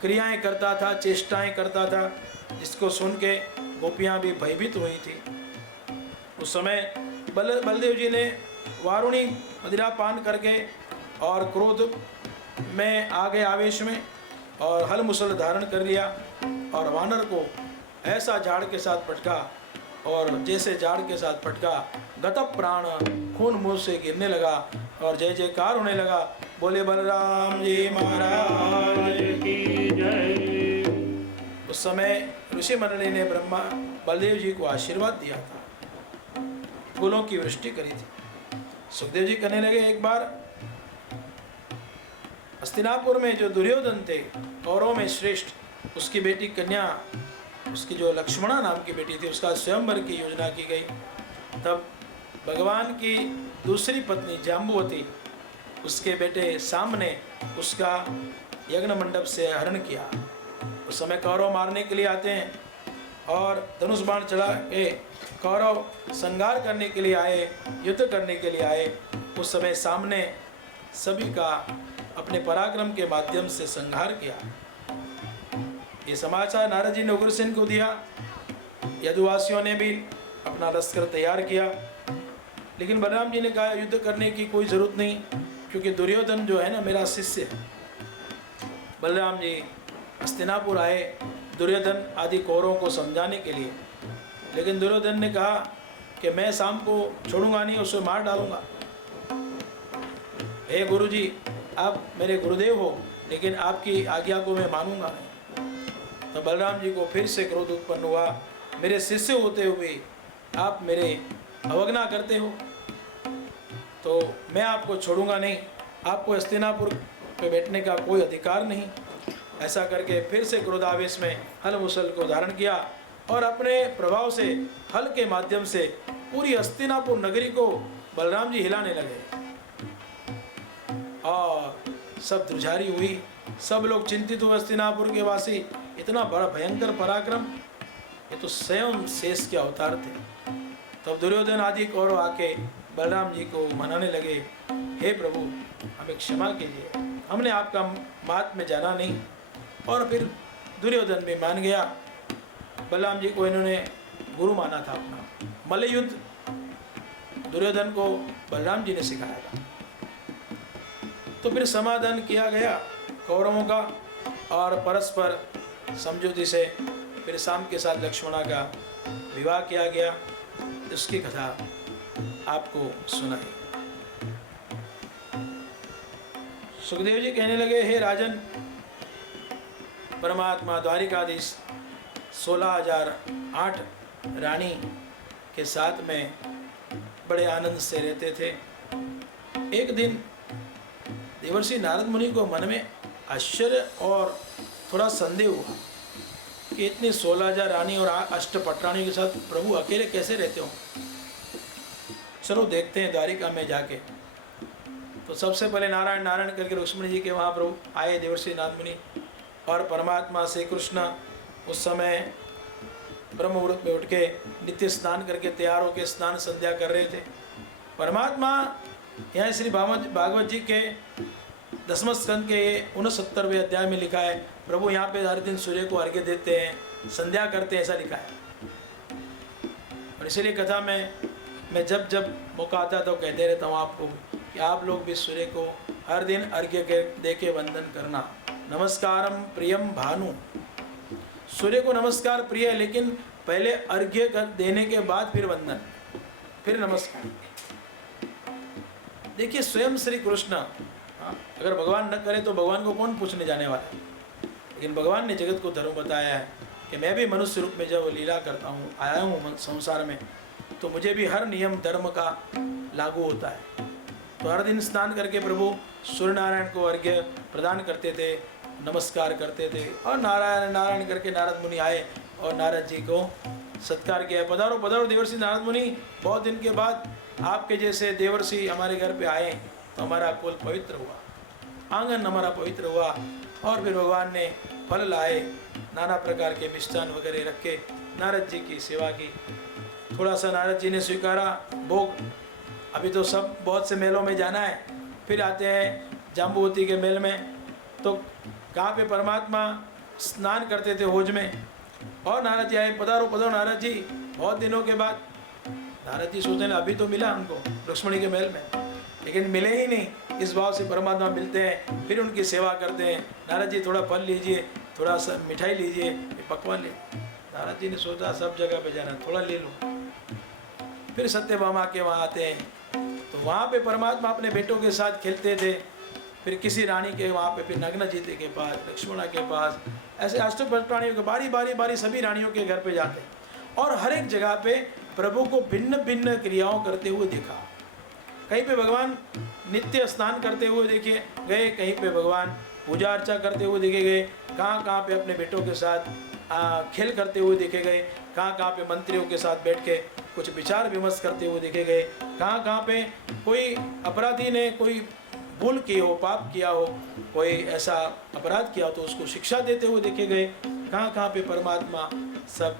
क्रियाएं करता था, चेष्टाएं करता था, जिसको सुन के गोपियाँ भी भयभीत हुई थी। उस समय बलदेव जी ने वारुणी मदिरा पान करके और क्रोध में आ गए, आवेश में, और हल मुसल धारण कर लिया और वानर को ऐसा झाड़ के साथ पटका, और जैसे झाड़ के साथ पटका, गतप प्राण, खून मुंह से गिरने लगा और जय जयकार होने लगा। बोले बलराम जी महाराज की जय। उस समय ऋषि मंडली ने ब्रह्मा बलदेव जी को आशीर्वाद दिया था, फूलों की वृष्टि करी थी। सुखदेव जी कहने लगे, एक बार हस्तिनापुर में जो दुर्योधन थे, कौरवों में श्रेष्ठ, उसकी बेटी कन्या, उसकी जो लक्ष्मणा नाम की बेटी थी, उसका स्वयंवर की योजना की गई। तब भगवान की दूसरी पत्नी जाम्बुवती, उसके बेटे सामने उसका यज्ञ मंडप से हरण किया। उस समय कौरव मारने के लिए आते हैं और धनुष बाण चढ़ा के कौरव संहार करने के लिए आए, युद्ध करने के लिए आए। उस समय सामने सभी का अपने पराक्रम के माध्यम से संहार किया। ये समाचार नारद जी ने उग्रसेन को दिया। यदुवासियों ने भी अपना लश्कर तैयार किया, लेकिन बलराम जी ने कहा युद्ध करने की कोई ज़रूरत नहीं, क्योंकि दुर्योधन जो है ना मेरा शिष्य है। बलराम जी हस्तिनापुर आए दुर्योधन आदि कौरवों को समझाने के लिए, लेकिन दुर्योधन ने कहा कि मैं शाम को छोड़ूंगा नहीं, उसे मार डालूंगा। हे गुरुजी, आप मेरे गुरुदेव हो, लेकिन आपकी आज्ञा को मैं मानूंगा नहीं। तो बलराम जी को फिर से क्रोध उत्पन्न हुआ, मेरे शिष्य होते हुए आप मेरे अवज्ञा करते हो, तो मैं आपको छोड़ूंगा नहीं, आपको हस्तिनापुर पे बैठने का कोई अधिकार नहीं। ऐसा करके फिर से क्रोधावेश में हल मुसल को धारण किया और अपने प्रभाव से हल के माध्यम से पूरी हस्तिनापुर नगरी को बलराम जी हिलाने लगे और सब ध्रुजारी हुई। सब लोग चिंतित हुए, हस्तिनापुर के वासी, इतना बड़ा भयंकर पराक्रम, ये तो स्वयं शेष के अवतार थे। तब दुर्योधन आदि कौरव आके बलराम जी को मनाने लगे, हे प्रभु हमें क्षमा कीजिए, हमने आपका महात्म्य जाना नहीं। और फिर दुर्योधन भी मान गया। बलराम जी को इन्होंने गुरु माना था अपना। मल्लयुद्ध दुर्योधन को बलराम जी ने सिखाया था। तो फिर समाधान किया गया कौरवों का और परस्पर समझौते से फिर शाम के साथ लक्ष्मणा का विवाह किया गया। उसकी कथा आपको सुनाई। सुखदेव जी कहने लगे, हे राजन, परमात्मा द्वारिकाधीश 16,008 रानी के साथ में बड़े आनंद से रहते थे। एक दिन देवर्षि नारद मुनि को मन में आश्चर्य और थोड़ा संदेह हुआ कि इतनी 16,000 रानी और 8 पटरानियों के साथ प्रभु अकेले कैसे रहते हो। चलो देखते हैं द्वारिका में जाके। तो सबसे पहले नारायण नारायण करके रुक्मिणी जी के वहाँ प्रभु आए देवर्षि नारद मुनि, और परमात्मा श्री कृष्ण उस समय ब्रह्म मुहूर्त में उठ के नित्य स्नान करके तैयार होकर स्नान संध्या कर रहे थे। परमात्मा यहाँ श्री भागवत जी के 10वें स्कंद के 69वें अध्याय में लिखा है, प्रभु यहाँ पे हर दिन सूर्य को अर्घ्य देते हैं, संध्या करते हैं, ऐसा लिखा है। और इसीलिए कथा में मैं जब जब मौका आता तो कहते रहता हूँ आपको कि आप लोग भी सूर्य को हर दिन अर्घ्य दे के वंदन करना। नमस्कारम प्रियम भानु, सूर्य को नमस्कार प्रिय है, लेकिन पहले अर्घ्य देने के बाद फिर वंदन, फिर नमस्कार। देखिए स्वयं श्री कृष्ण, अगर भगवान न करे तो भगवान को कौन पूछने जाने वाला है, लेकिन भगवान ने जगत को धर्म बताया है कि मैं भी मनुष्य रूप में जब लीला करता हूँ, आया हूँ संसार में, तो मुझे भी हर नियम धर्म का लागू होता है। तो हर दिन स्नान करके प्रभु सूर्य नारायण को अर्घ्य प्रदान करते थे, नमस्कार करते थे, और नारायण नारायण करके नारद मुनि आए और नारद जी को सत्कार किया। पधारो पधारो देवर्षि नारद मुनि, बहुत दिन के बाद आपके जैसे देवर्षि हमारे घर पे आए, तो हमारा कुल पवित्र हुआ, आंगन हमारा पवित्र हुआ। और फिर भगवान ने फल लाए, नाना प्रकार के मिष्ठान वगैरह रख के नारद जी की सेवा की। थोड़ा सा नारद जी ने स्वीकारा भोग। अभी तो सब बहुत से मेलों में जाना है, फिर आते हैं जाम्बुवती के मेल में, तो कहाँ पे परमात्मा स्नान करते थे होज में, और नारद जी आए, पधारो पधारो नारद जी, बहुत दिनों के बाद। नारद जी सोचने अभी तो मिला हमको लक्ष्मणी के महल में, लेकिन मिले ही नहीं। इस भाव से परमात्मा मिलते हैं, फिर उनकी सेवा करते हैं। नारद जी थोड़ा फल लीजिए, थोड़ा सा मिठाई लीजिए, पकवान ले। नारद जी ने सोचा सब जगह पे जाना, थोड़ा ले लो। फिर सत्यभामा के वहाँ आते हैं, तो वहाँ पे परमात्मा अपने बेटों के साथ खेलते थे। फिर किसी रानी के वहाँ पे, फिर नग्न जीते के पास, लक्ष्मणा के पास, ऐसे अष्टभट रानियों के बारी बारी बारी सभी रानियों के घर पे जाते, और हर एक जगह पे प्रभु को भिन्न भिन्न क्रियाओं करते हुए देखा। कहीं पे भगवान नित्य स्नान करते हुए देखे गए, कहीं पे भगवान पूजा अर्चा करते हुए देखे गए, कहाँ कहाँ पे अपने बेटों के साथ खेल करते हुए देखे गए, कहाँ कहाँ पे मंत्रियों के साथ बैठ के कुछ विचार विमर्श करते हुए देखे गए, कहाँ कहाँ पे कोई अपराधी ने कोई भूल की हो, पाप किया हो, कोई ऐसा अपराध किया हो तो उसको शिक्षा देते हुए देखे गए, कहाँ कहाँ पे परमात्मा सब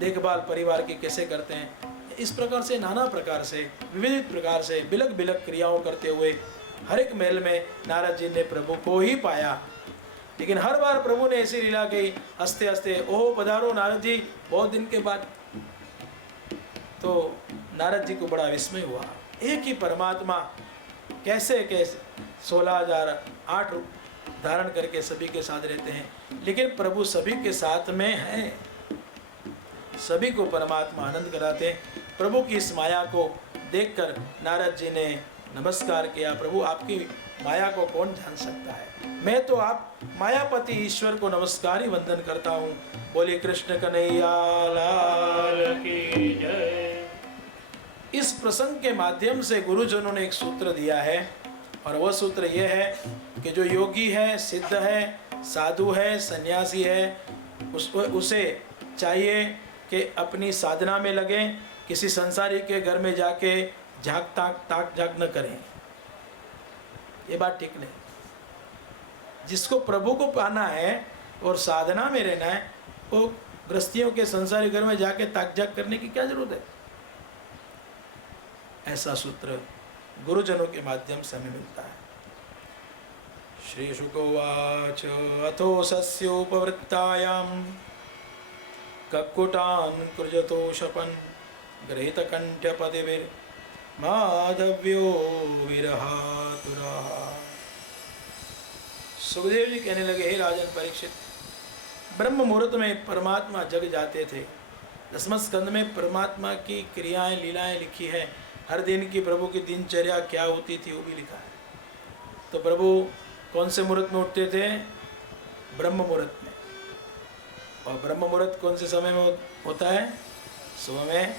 देखभाल परिवार की कैसे करते हैं। इस प्रकार से नाना प्रकार से विविध प्रकार से बिलक बिलक क्रियाओं करते हुए हर एक महल में नारद जी ने प्रभु को ही पाया। लेकिन हर बार प्रभु ने ऐसी लीला की, हंसते हंसते ओह पधारो नारद जी, बहुत दिन के बाद। तो नारद जी को बड़ा विस्मय हुआ, एक ही परमात्मा कैसे कैसे 16,008 रूप धारण करके सभी के साथ रहते हैं, लेकिन प्रभु सभी के साथ में है, सभी को परमात्मा आनंद कराते हैं। प्रभु की इस माया को देखकर नारद जी ने नमस्कार किया, प्रभु आपकी माया को कौन जान सकता है, मैं तो आप मायापति ईश्वर को नमस्कार ही वंदन करता हूँ। बोले कृष्ण कन्हैया लाल की जय। इस प्रसंग के माध्यम से गुरुजनों ने एक सूत्र दिया है, और वह सूत्र यह है कि जो योगी है, सिद्ध है, साधु है, सन्यासी है, उसे चाहिए कि अपनी साधना में लगे, किसी संसारी के घर में जाके ताक झाक न करें। ये बात ठीक नहीं। जिसको प्रभु को पाना है और साधना में रहना है, वो गृहस्थियों के संसारी घर में जाके ताक झाक करने की क्या जरूरत है। ऐसा सूत्र गुरुजनों के माध्यम से हमें मिलता है। श्री शुकोवाच अथो सस्योपवृत्तायां कक्कुटान् कृजतोषपन् गृहीतकण्ठ्यपतिभिर्माधव्यो विरहातुरः। सुखदेव जी कहने लगे, हे राजन परीक्षित, ब्रह्म मुहूर्त में परमात्मा जग जाते थे। 10वें स्कंद में परमात्मा की क्रियाएं लीलाएं लिखी है, हर दिन की प्रभु की दिनचर्या क्या होती थी वो भी लिखा है। तो प्रभु कौन से मुहूर्त में उठते थे? ब्रह्म मुहूर्त में। और ब्रह्म मुहूर्त कौन से समय में होता है? सुबह में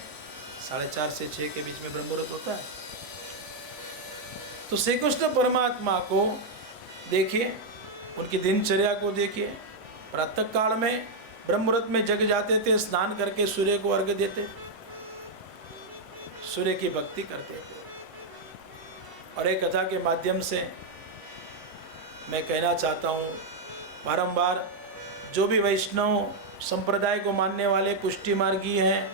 4:30 से 6 के बीच में ब्रह्म मुहूर्त होता है। तो श्री कृष्ण परमात्मा को देखिए, उनकी दिनचर्या को देखिए। प्रातः काल में ब्रह्म मुहूर्त में जग जाते थे, स्नान करके सूर्य को अर्घ्य देते, सूर्य की भक्ति करते थे। और एक कथा के माध्यम से मैं कहना चाहता हूँ, बारंबार जो भी वैष्णव संप्रदाय को मानने वाले पुष्टि मार्गी हैं,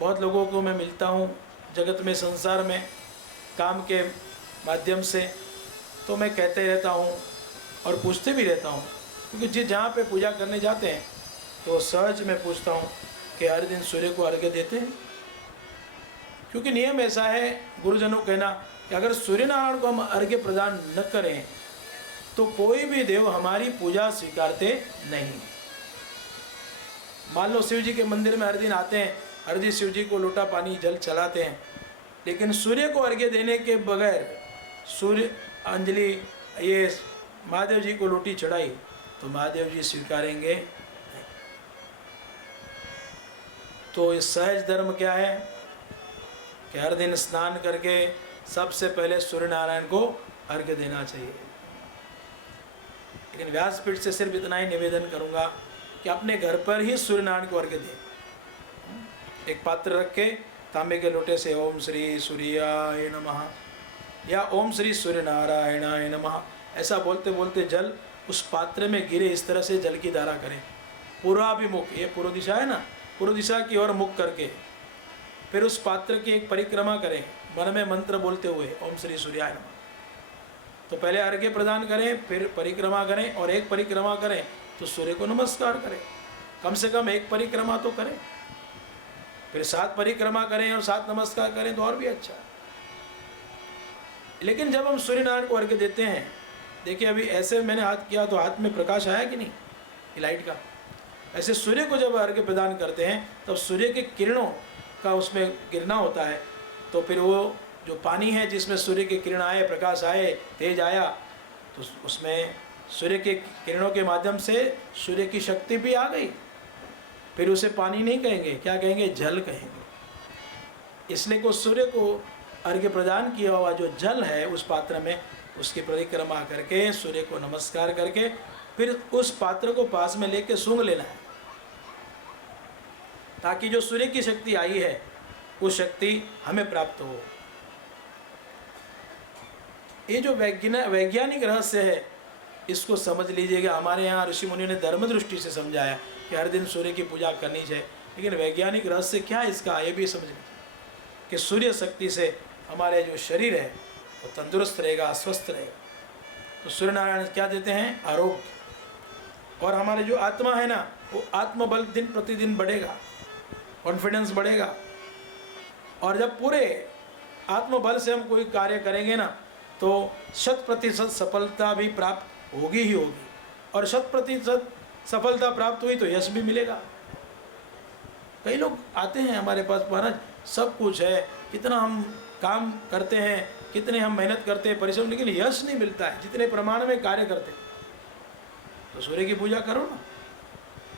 बहुत लोगों को मैं मिलता हूँ जगत में, संसार में, काम के माध्यम से, तो मैं कहते रहता हूँ और पूछते भी रहता हूँ, क्योंकि जहाँ पे पूजा करने जाते हैं तो सहज में पूछता हूँ कि हर दिन सूर्य को अर्घ्य देते हैं। क्योंकि नियम ऐसा है, गुरुजनों कहना कि अगर सूर्य नारायण को हम अर्घ्य प्रदान न करें तो कोई भी देव हमारी पूजा स्वीकारते नहीं। मान लो शिव जी के मंदिर में हर दिन आते हैं, हर दिन शिव जी को लोटा पानी जल चलाते हैं, लेकिन सूर्य को अर्घ्य देने के बगैर सूर्य अंजलि ये महादेव जी को लोटी चढ़ाई तो महादेव जी स्वीकारेंगे नहीं। तो इस सहज धर्म क्या है कि हर दिन स्नान करके सबसे पहले सूर्य नारायण को अर्घ्य देना चाहिए। लेकिन व्यासपीठ से सिर्फ इतना ही निवेदन करूंगा कि अपने घर पर ही सूर्य नारायण को अर्घ्य दें। एक पात्र रख के तांबे के लोटे से ओम श्री सूर्याय नमः या ओम श्री सूर्य नारायणाय नमः ऐसा बोलते बोलते जल उस पात्र में गिरे, इस तरह से जल की धारा करें पूर्वाभिमुख, ये पूर्व दिशा है ना, पूर्व दिशा की ओर मुख करके फिर उस पात्र की एक परिक्रमा करें मन में मंत्र बोलते हुए ओम श्री सूर्याय नमः। तो पहले अर्घ्य प्रदान करें, फिर परिक्रमा करें, और एक परिक्रमा करें तो सूर्य को नमस्कार करें, कम से कम एक परिक्रमा तो करें, फिर 7 परिक्रमा करें और 7 नमस्कार करें तो और भी अच्छा। लेकिन जब हम सूर्य नारायण को अर्घ्य देते हैं, देखिए अभी ऐसे मैंने हाथ किया तो हाथ में प्रकाश आया कि नहीं, लाइट का। ऐसे सूर्य को जब अर्घ्य प्रदान करते हैं तब सूर्य के किरणों का उसमें गिरना होता है, तो फिर वो जो पानी है जिसमें सूर्य के किरण आए, प्रकाश आए, तेज आया, तो उसमें सूर्य के किरणों के माध्यम से सूर्य की शक्ति भी आ गई। फिर उसे पानी नहीं कहेंगे, क्या कहेंगे, जल कहेंगे। इसलिए को सूर्य को अर्घ्य प्रदान किया हुआ जो जल है उस पात्र में, उसकी परिक्रमा करके सूर्य को नमस्कार करके फिर उस पात्र को पास में लेके सूंघ लेना है, ताकि जो सूर्य की शक्ति आई है वो शक्ति हमें प्राप्त हो। ये जो वैज्ञानिक रहस्य है इसको समझ लीजिएगा। हमारे यहाँ ऋषि मुनियों ने धर्म दृष्टि से समझाया कि हर दिन सूर्य की पूजा करनी चाहिए, लेकिन वैज्ञानिक रहस्य क्या है इसका, ये भी समझना कि सूर्य शक्ति से हमारे जो शरीर है वो तंदुरुस्त रहेगा, स्वस्थ रहेगा। तो सूर्य नारायण क्या देते हैं, आरोग्य, और हमारे जो आत्मा है ना वो आत्मबल दिन प्रतिदिन बढ़ेगा, कॉन्फिडेंस बढ़ेगा, और जब पूरे आत्मबल से हम कोई कार्य करेंगे ना तो 100% सफलता भी प्राप्त होगी ही होगी, और 100% सफलता प्राप्त हुई तो यश भी मिलेगा। कई लोग आते हैं हमारे पास, महाराज सब कुछ है, कितना हम काम करते हैं, कितने हम मेहनत करते हैं, परिश्रम, लेकिन यश नहीं मिलता है जितने प्रमाण में कार्य करते हैं। तो सूर्य की पूजा करो ना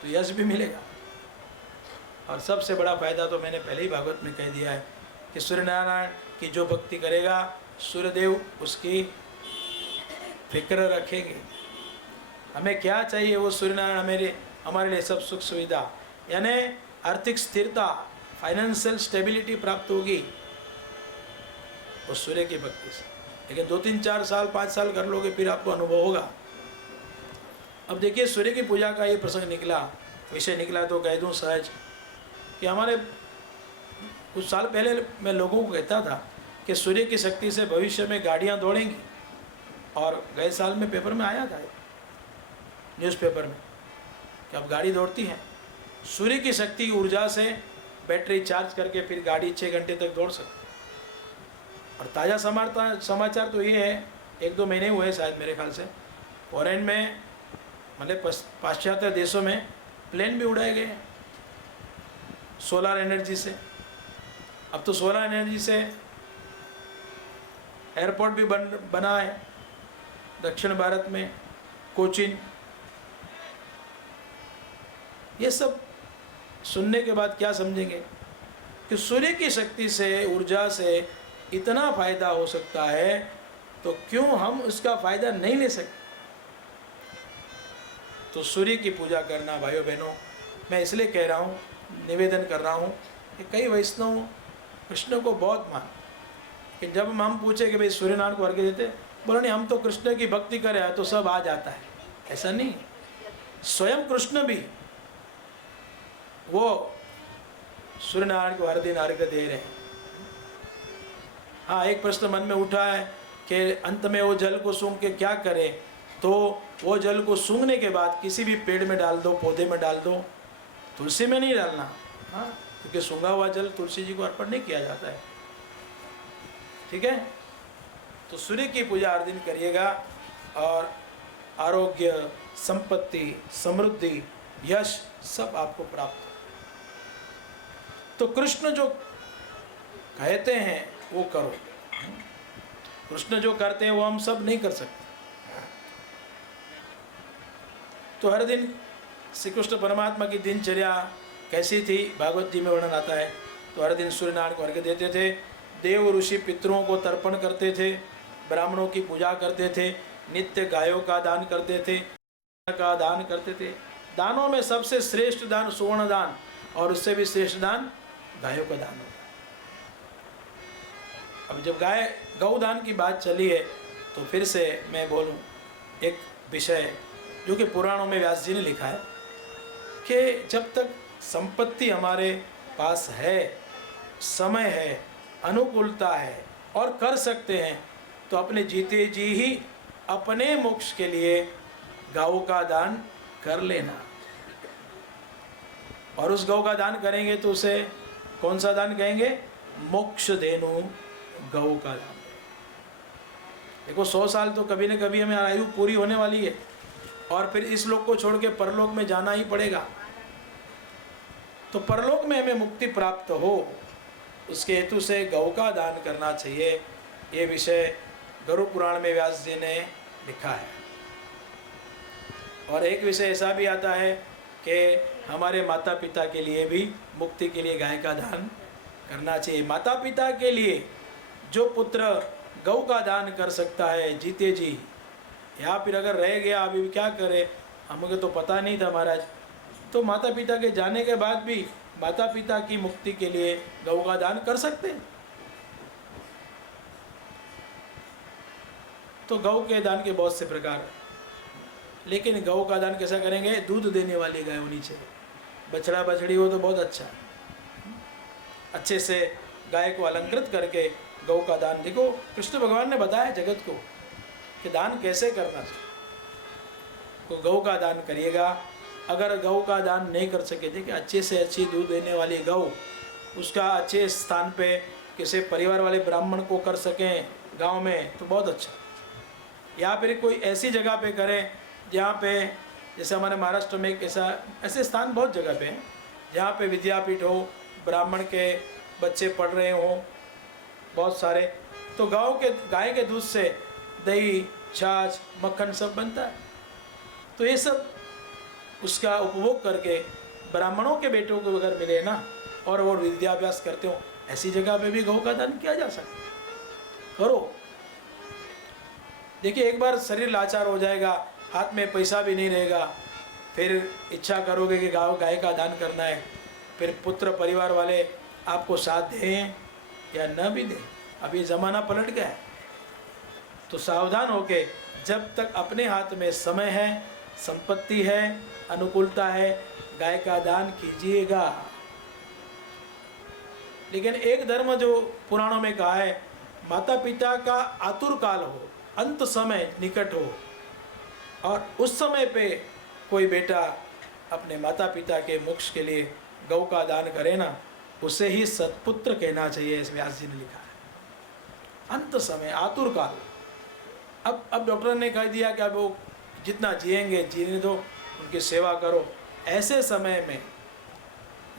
तो यश भी मिलेगा। और सबसे बड़ा फायदा तो मैंने पहले ही भागवत में कह दिया है कि सूर्य नारायण की जो भक्ति करेगा सूर्यदेव उसकी फिक्र रखेंगे। हमें क्या चाहिए, वो सूर्य नारायण हमारे लिए सब सुख सुविधा, यानी आर्थिक स्थिरता, फाइनेंशियल स्टेबिलिटी प्राप्त होगी उस सूर्य की भक्ति से। लेकिन 2, 3, 4 साल 5 साल कर लोगे फिर आपको अनुभव होगा। अब देखिए सूर्य की पूजा का ये प्रसंग निकला, विषय निकला, तो कह दूँ सहज कि हमारे कुछ साल पहले मैं लोगों को कहता था कि सूर्य की शक्ति से भविष्य में गाड़ियाँ दौड़ेंगी, और गए साल में पेपर में आया था, न्यूज़पेपर में, कि अब गाड़ी दौड़ती है सूर्य की शक्ति ऊर्जा से, बैटरी चार्ज करके फिर गाड़ी 6 घंटे तक दौड़ सकती है। और ताज़ा समाचार तो ये है, 1-2 महीने हुए शायद मेरे ख्याल से, फॉरेन में मतलब पाश्चात्य देशों में प्लेन भी उड़ाए गए सोलर एनर्जी से। अब तो सोलर एनर्जी से एयरपोर्ट भी बना है दक्षिण भारत में, कोचीन। ये सब सुनने के बाद क्या समझेंगे कि सूर्य की शक्ति से, ऊर्जा से इतना फायदा हो सकता है, तो क्यों हम उसका फायदा नहीं ले सकते। तो सूर्य की पूजा करना भाइयों बहनों, मैं इसलिए कह रहा हूँ, निवेदन कर रहा हूँ कि कई वैष्णव कृष्ण को बहुत मान, कि जब हम पूछे कि भाई सूर्यनारायण को अर्घ्य देते, बोले नहीं हम तो कृष्ण की भक्ति करें तो सब आ जाता है। ऐसा नहीं, स्वयं कृष्ण भी वो सूर्यनारायण को हर दिन अर्घ्य दे रहे हैं। हाँ, एक प्रश्न मन में उठा है कि अंत में वो जल को सूंघ के क्या करें, तो वो जल को सूंघने के बाद किसी भी पेड़ में डाल दो, पौधे में डाल दो, तुलसी में नहीं डालना। हाँ, क्योंकि सूंघा हुआ जल तुलसी जी को अर्पण नहीं किया जाता है। ठीक है, तो सूर्य की पूजा हर दिन करिएगा, और आरोग्य, संपत्ति, समृद्धि, यश सब आपको प्राप्त हो। तो कृष्ण जो कहते हैं वो करो, कृष्ण जो करते हैं वो हम सब नहीं कर सकते। तो हर दिन श्री कृष्ण परमात्मा की दिनचर्या कैसी थी, भागवत जी में वर्णन आता है। तो हर दिन सूर्यनारायण को अर्घ्य देते थे, देव ऋषि पितरों को तर्पण करते थे, ब्राह्मणों की पूजा करते थे, नित्य गायों का दान करते थे, का दान करते थे। दानों में सबसे श्रेष्ठ दान सुवर्ण दान, और उससे भी श्रेष्ठ दान गायों का दान होता है। अब जब गौदान की बात चली है तो फिर से मैं बोलूं एक विषय जो कि पुराणों में व्यास जी ने लिखा है कि जब तक संपत्ति हमारे पास है, समय है, अनुकूलता है और कर सकते हैं, तो अपने जीते जी ही अपने मोक्ष के लिए गौ का दान कर लेना। और उस गौ का दान करेंगे तो उसे कौन सा दान कहेंगे? मोक्ष धेनु गौ का दान। देखो 100 साल तो कभी न कभी हमें आयु पूरी होने वाली है, और फिर इस लोक को छोड़ के परलोक में जाना ही पड़ेगा। तो परलोक में हमें मुक्ति प्राप्त हो, उसके हेतु से गौ का दान करना चाहिए। ये विषय गरुड़ पुराण में व्यास जी ने लिखा है। और एक विषय ऐसा भी आता है कि हमारे माता पिता के लिए भी मुक्ति के लिए गाय का दान करना चाहिए। माता पिता के लिए जो पुत्र गौ का दान कर सकता है जीते जी, या फिर अगर रह गया अभी क्या करे, हमें तो पता नहीं था महाराज, तो माता पिता के जाने के बाद भी माता पिता की मुक्ति के लिए गौ का दान कर सकते हैं। तो गौ के दान के बहुत से प्रकार, लेकिन गौ का दान कैसा करेंगे? दूध देने वाली गाय होनी चाहिए। बछड़ा बछड़ी हो तो बहुत अच्छा है, अच्छे से गाय को अलंकृत करके गौ का दान। देखो कृष्ण भगवान ने बताया जगत को कि दान कैसे करना चाहिए। तो गौ का दान करिएगा। अगर गौ का दान नहीं कर सके, देखिए अच्छे से अच्छी दूध देने वाली गौ, उसका अच्छे स्थान पे किसी परिवार वाले ब्राह्मण को कर सकें गांव में तो बहुत अच्छा। या फिर कोई ऐसी जगह पे करें जहाँ पे, जैसे हमारे महाराष्ट्र में एक ऐसे स्थान बहुत जगह पे हैं जहाँ पे विद्यापीठ हो, ब्राह्मण के बच्चे पढ़ रहे हों बहुत सारे, तो गाय के दूध से दही, छाछ, मक्खन सब बनता है। तो ये सब उसका उपभोग करके ब्राह्मणों के बेटों को अगर मिले ना, और वो विद्याभ्यास करते हो, ऐसी जगह पे भी गौ का दान किया जा सकता। करो। देखिए एक बार शरीर लाचार हो जाएगा, हाथ में पैसा भी नहीं रहेगा, फिर इच्छा करोगे कि गाय का दान करना है, फिर पुत्र परिवार वाले आपको साथ दें या न भी दें। अब ये ज़माना पलट गया है, तो सावधान होके जब तक अपने हाथ में समय है, संपत्ति है, अनुकूलता है, गाय का दान कीजिएगा। लेकिन एक धर्म जो पुराणों में कहा है, माता पिता का आतुर काल हो, अंत समय निकट हो, और उस समय पे कोई बेटा अपने माता पिता के मोक्ष के लिए गौ का दान करे ना, उसे ही सत्पुत्र कहना चाहिए, इस व्यास जी ने लिखा है। अंत समय, आतुर काल। अब डॉक्टर ने कह दिया कि अब वो जितना जिएंगे जीने दो, उनकी सेवा करो। ऐसे समय में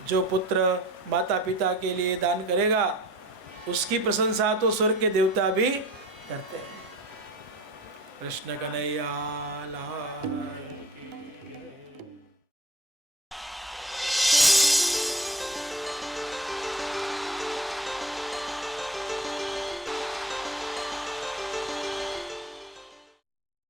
जो पुत्र माता पिता के लिए दान करेगा, उसकी प्रशंसा तो स्वर्ग के देवता भी करते हैं। कृष्ण कन्हैया लाल।